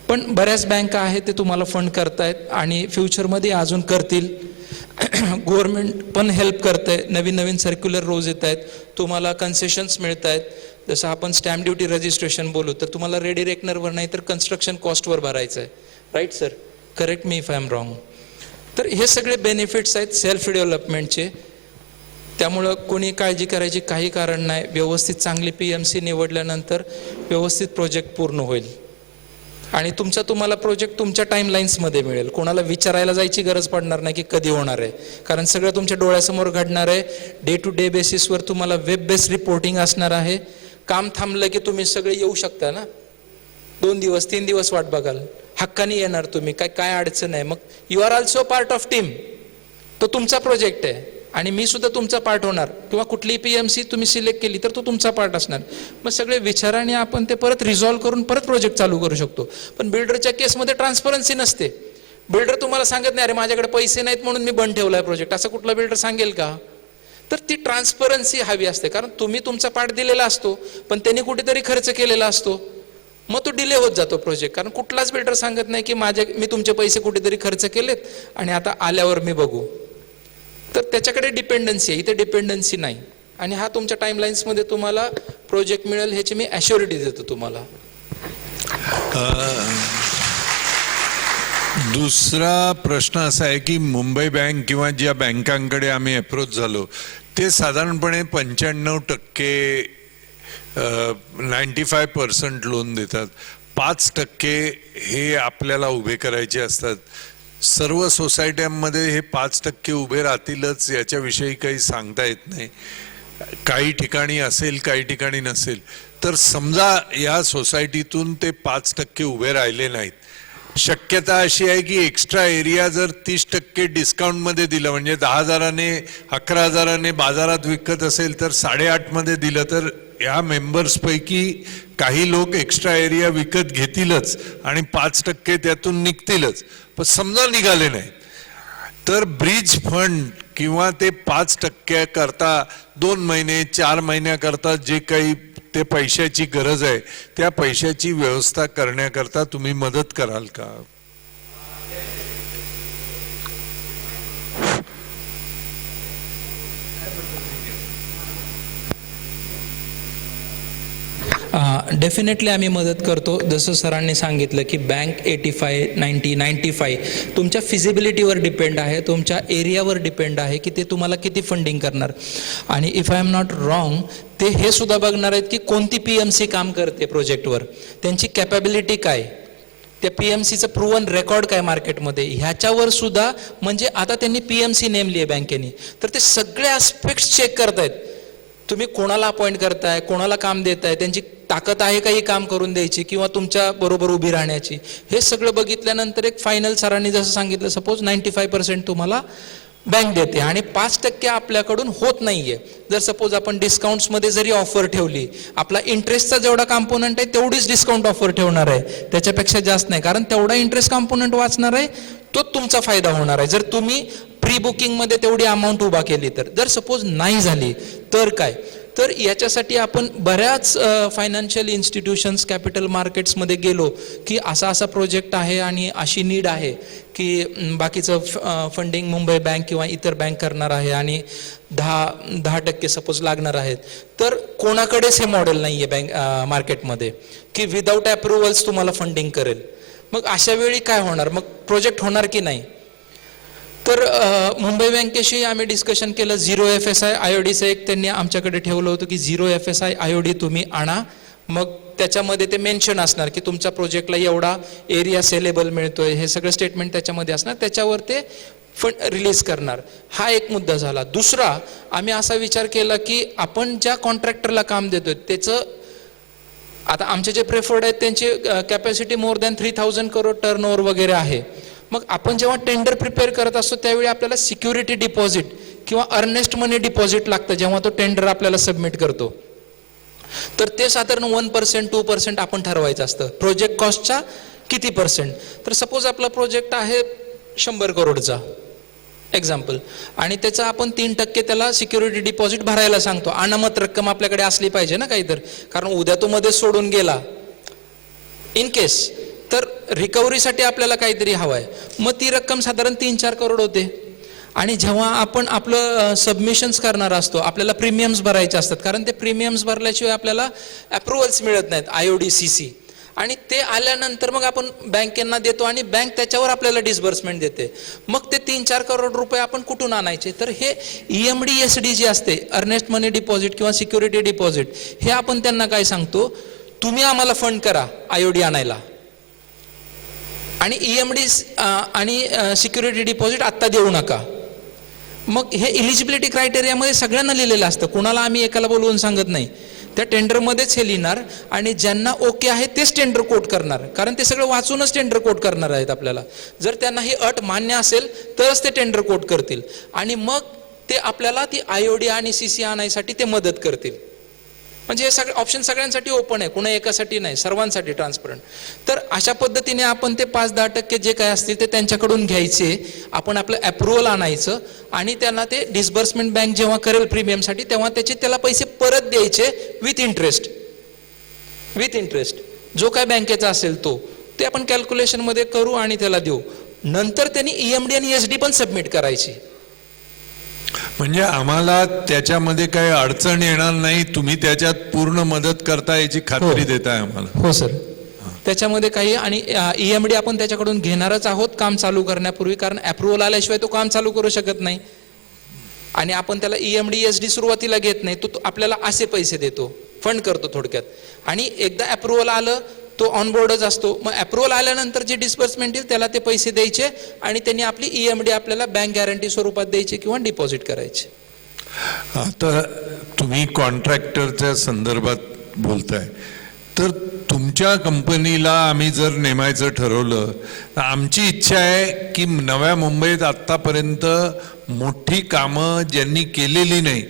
पण बऱ्याच बँका आहेत ते तुम्हाला फंड करतायत आणि फ्युचरमध्ये अजून करतील. गव्हर्नमेंट पण हेल्प करतंय, नवीन नवीन सर्क्युलर रोज येत आहेत, तुम्हाला कन्सेशन्स मिळत आहेत. जसं आपण स्टॅम्प ड्युटी रजिस्ट्रेशन बोलू तर तुम्हाला रेडी रेकनरवर नाही तर कन्स्ट्रक्शन कॉस्टवर भरायचं आहे, right sir? Correct me if I am wrong. तर हे सगळे बेनिफिट्स आहेत सेल्फ डेव्हलपमेंटचे. त्यामुळं कोणी काळजी करायची काही कारण नाही. व्यवस्थित चांगली PMC निवडल्यानंतर व्यवस्थित प्रोजेक्ट पूर्ण होईल आणि तुम्हाला प्रोजेक्ट तुमच्या टाईमलाईन्समध्ये मिळेल. कोणाला विचारायला जायची गरज पडणार नाही की कधी होणार आहे, कारण सगळं तुमच्या डोळ्यासमोर घडणार आहे. डे टू डे बेसिसवर तुम्हाला वेब बेस्ड रिपोर्टिंग असणार आहे. काम थांबलं की तुम्ही सगळे येऊ शकता ना, 2 दिवस 3 दिवस वाट बघाल, हक्काने येणार तुम्ही, काय अडचण आहे. मग you are also part of team. तो तुमचा प्रोजेक्ट आहे आणि मी सुद्धा तुमचा पार्ट होणार, किंवा कुठलीही PMC तुम्ही सिलेक्ट केली तर तो तुमचा पार्ट असणार. मग सगळे विचाराने आपण ते परत रिझॉल्व्ह करून परत प्रोजेक्ट चालू करू शकतो. पण बिल्डरच्या केसमध्ये ट्रान्सपरन्सी नसते. बिल्डर तुम्हाला सांगत नाही अरे माझ्याकडे पैसे नाहीत म्हणून मी बंद ठेवलाय प्रोजेक्ट, असं कुठला बिल्डर सांगेल का? तर ती ट्रान्सपरन्सी हवी असते, कारण तुम्ही तुमचा पार्ट दिलेला असतो पण त्यांनी कुठेतरी खर्च केलेला असतो. मग तो डिले होत जातो प्रोजेक्ट, कारण कुठलाच बिल्डर सांगत नाही की मी तुमचे पैसे कुठेतरी खर्च केलेत आणि आता आल्यावर मी बघू. तर त्याच्याकडे डिपेंडन्सी आहे, इथे डिपेंडन्सी नाही. आणि हा तुमच्या टाईमलाईन्समध्ये तुम्हाला प्रोजेक्ट मिळेल ह्याची मी ॲश्युरिटी देतो तुम्हाला. दुसरा प्रश्न असा आहे की मुंबई बँक किंवा ज्या बँकांकडे आम्ही अप्रोच झालो ते साधारणपणे 95% 95% लोन देतात, 5% हे आपल्याला उभे करायचे असतात. सर्व सोसायट्यांमध्ये हे 5% उभे राहतीलच याच्याविषयी काही सांगता येत नाही. काही ठिकाणी असेल, काही ठिकाणी नसेल. तर समजा या सोसायटीतून ते 5% उभे राहिले नाहीत, शक्यता अशी आहे की एक्स्ट्रा एरिया जर 30% डिस्काउंटमध्ये दिलं, म्हणजे 10,000ने 11,000ने बाजारात विकत असेल तर 8.5 मध्ये दिलं तर या मेंबर्सपैकी काही लोक एक्स्ट्रा एरिया विकत घेतीलच आणि 5% त्यातून निघतीलच, पण समजा निघाले नाही तर ब्रिज फंड किंवा ते 5% करता 2 महिने 4 महिन्याकरता जे काही ते पैशाची गरज आहे त्या पैशाची व्यवस्था करण्याकरता तुम्ही मदत कराल का? डेफिनेटली आम्ही मदत करतो. जसं सरांनी सांगितलं की बँक 85, 90, 95 तुमच्या फिजिबिलिटीवर डिपेंड आहे, तुमच्या एरियावर डिपेंड आहे की ते तुम्हाला किती फंडिंग करणार. आणि if I am not wrong ते हे सुद्धा बघणार आहेत की कोणती PMC काम करते प्रोजेक्टवर, त्यांची कॅपॅबिलिटी काय, त्या PMCचं प्रूव्हन रेकॉर्ड काय मार्केटमध्ये, ह्याच्यावर सुद्धा. म्हणजे आता त्यांनी PMC नेमली आहे बँकेने, तर ते सगळे ॲस्पेक्ट्स चेक करतायत. तुम्ही कोणाला अपॉइंट करताय, कोणाला काम देताय, त्यांची ताकद आहे का ही काम करून द्यायची किंवा तुमच्या बरोबर उभी राहण्याची, हे सगळं बघितल्यानंतर एक फायनल सरांनी जसं सांगितलं, सपोज 95% तुम्हाला बँक देते आणि 5% आपल्याकडून होत नाहीये. जर सपोज आपण डिस्काउंट्समध्ये जरी ऑफर ठेवली, आपला इंटरेस्टचा जेवढा कॉम्पोनंट आहे तेवढीच डिस्काउंट ऑफर ठेवणार आहे, त्याच्यापेक्षा जास्त नाही, कारण तेवढा इंटरेस्ट कॉम्पोनंट वाचणार आहे, तो तुमचा फायदा होणार आहे जर तुम्ही प्री बुकिंगमध्ये तेवढी अमाऊंट उभा केली तर. जर सपोज नाही झाली तर काय, तर याच्यासाठी आपण बऱ्याच फायनान्शियल इन्स्टिट्यूशन्स, कॅपिटल मार्केट्समध्ये गेलो की असा असा प्रोजेक्ट आहे आणि अशी नीड आहे की बाकीचं फंडिंग मुंबई बँक किंवा इतर बँक करणार आहे आणि 10% सपोज लागणार आहेत, तर कोणाकडेच हे मॉडेल नाही आहे बँक मार्केटमध्ये की विदाऊट अप्रुव्हल्स तुम्हाला फंडिंग करेल. मग अशा वेळी काय होणार, मग प्रोजेक्ट होणार की नाही. तर मुंबई बँकेशी आम्ही डिस्कशन केलं. 0 FSI IODचं एक त्यांनी आमच्याकडे ठेवलं होतं की 0 FSI IOD तुम्ही आणा, मग त्याच्यामध्ये ते मेन्शन असणार की तुमच्या प्रोजेक्टला एवढा एरिया सेलेबल मिळतोय, हे सगळं स्टेटमेंट त्याच्यामध्ये असणार, त्याच्यावर ते फंड रिलीज करणार. हा एक मुद्दा झाला. दुसरा, आम्ही असा विचार केला की आपण ज्या कॉन्ट्रॅक्टरला काम देतोय त्याचं, आता आमचे जे प्रेफर्ड आहेत त्यांची capacity more than 3000 crore turnover वगैरे आहे. मग आपण जेव्हा टेंडर प्रिपेअर करत असतो त्यावेळी आपल्याला सिक्युरिटी डिपॉझिट किंवा अर्नेस्ट मनी डिपॉझिट लागतं जेव्हा तो टेंडर आपल्याला सबमिट करतो. तर ते साधारण 1%, 2% आपण ठरवायचं असतं प्रोजेक्ट कॉस्टच्या किती %. तर सपोज आपला प्रोजेक्ट आहे 100 करोडचा एक्झाम्पल, आणि त्याचा आपण 3% त्याला सिक्युरिटी डिपॉझिट भरायला सांगतो. अनामत रक्कम आपल्याकडे असली पाहिजे ना काहीतरी, कारण उद्या तो मध्ये सोडून गेला इन केस, तर रिकव्हरीसाठी आपल्याला काहीतरी हवं आहे. मग ती रक्कम साधारण 3-4 करोड होते. आणि जेव्हा आपण आपलं सबमिशन्स करणार असतो, आपल्याला प्रीमियम्स भरायचे असतात, कारण ते प्रीमियम्स भरल्याशिवाय आपल्याला अप्रुव्हल्स मिळत नाहीत IOD CC, आणि ते आल्यानंतर मग आपण बँकेंना देतो आणि बँक त्याच्यावर आपल्याला डिस्बर्समेंट देते. मग ते 3-4 करोड रुपये आपण कुठून आणायचे, तर हे EMD SD जी असते, अर्नेस्ट मनी डिपॉझिट किंवा सिक्युरिटी डिपॉझिट, हे आपण त्यांना काय सांगतो, तुम्ही आम्हाला फंड करा IOD आणायला, आणि EMD आणि सिक्युरिटी डिपॉझिट आत्ता देऊ नका. मग हे इलिजिबिलिटी क्रायटेरियामध्ये सगळ्यांना लिहिलेलं असतं, कुणाला आम्ही एकाला बोलवून सांगत नाही. त्या टेंडरमध्येच हे लिहिणार आणि ज्यांना ओके आहे तेच टेंडर कोट करणार, कारण ते सगळं वाचूनच टेंडर कोट करणार आहेत आपल्याला. जर त्यांना ही अट मान्य असेल तरच ते टेंडर कोट करतील आणि मग ते आपल्याला ती IOD आणि CC आणायसाठी ते मदत करतील. म्हणजे हे सगळे ऑप्शन सगळ्यांसाठी ओपन आहे, कुणा एकासाठी नाही, सर्वांसाठी ट्रान्सपरंट. तर अशा पद्धतीने आपण ते 5-10% जे काय असतील ते त्यांच्याकडून घ्यायचे, आपण आपलं अप्रुव्हल आणायचं आणि त्यांना ते डिस्बर्समेंट बँक जेव्हा करेल प्रीमियमसाठी तेव्हा त्याला पैसे परत द्यायचे विथ इंटरेस्ट. जो काय बँकेचा असेल तो, ते आपण कॅल्क्युलेशनमध्ये करू आणि त्याला देऊ. नंतर त्यांनी EMD आणि SD पण सबमिट करायची. म्हणजे आम्हाला त्याच्यामध्ये काही अडचण येणार नाही, तुम्ही त्याच्यात पूर्ण मदत करता याची खात्री देताय आम्हाला. हो सर, त्याच्यामध्ये काही, आणि EMD आपण त्याच्याकडून घेणारच आहोत काम चालू करण्यापूर्वी, कारण अप्रुव्हल आल्याशिवाय तो काम चालू करू शकत नाही. आणि आपण त्याला EMD SD सुरुवातीला घेत नाही, तो आपल्याला असे पैसे देतो, फंड करतो थोडक्यात. आणि एकदा अप्रुव्हल आलं तो ऑनबोर्डच असतो. मग अप्रुव्हल आल्यानंतर जे डिस्बर्समेंट येईल त्याला ते पैसे द्यायचे आणि त्यांनी आपली EMD आपल्याला बँक गॅरंटी स्वरूपात द्यायची किंवा डिपॉझिट करायचे. आता तुम्ही कॉन्ट्रॅक्टरच्या संदर्भात बोलताय, तर तुमच्या कंपनीला आम्ही जर नेमायचं ठरवलं तर आमची इच्छा आहे की नव्या मुंबईत आत्तापर्यंत मोठी कामं ज्यांनी केलेली नाही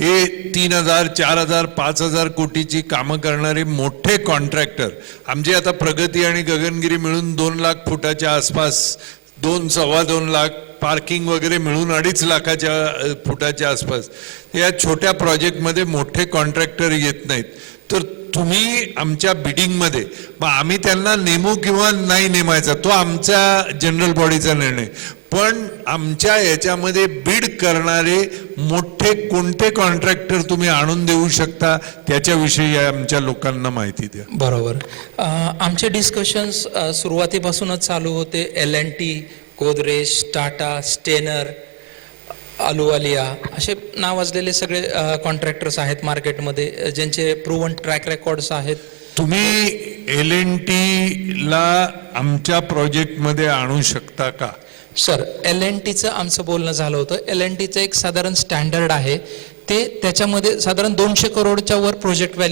हे 3,000 4,000 5,000 कोटीची कामं करणारे मोठे कॉन्ट्रॅक्टर, आमचे आता प्रगती आणि गगनगिरी मिळून 2 लाख फुटाच्या आसपास, 2-2.25 लाख, पार्किंग वगैरे मिळून 2.5 लाखाच्या फुटाच्या आसपास, या छोट्या प्रोजेक्टमध्ये मोठे कॉन्ट्रॅक्टर येत नाहीत. तर तुम्ही आमच्या बिडिंगमध्ये, मग आम्ही त्यांना नेमू किंवा नाही नेमायचा तो आमच्या जनरल बॉडीचा निर्णय, पण आमच्या याच्यामध्ये बीड करणारे मोठे कोणते कॉन्ट्रॅक्टर तुम्ही आणून देऊ शकता त्याच्याविषयी आमच्या लोकांना माहिती द्या. बरोबर. आमचे डिस्कशन्स सुरुवातीपासूनच चालू होते. L&T, गोदरेज, टाटा, स्टेनर, अलुवालिया असे नावाजलेले सगळे कॉन्ट्रॅक्टर्स आहेत मार्केटमध्ये, ज्यांचे प्रूव्हन ट्रॅक रेकॉर्ड्स आहेत. तुम्ही L&T ला आमच्या प्रोजेक्टमध्ये आणू शकता का? सर, L&Tचं आमचं बोलणं झालं होतं. L&Tचं एक साधारण स्टँडर्ड आहे, ते त्याच्यामध्ये साधारण 200 करोडच्या वर प्रोजेक्ट व्हॅल्यू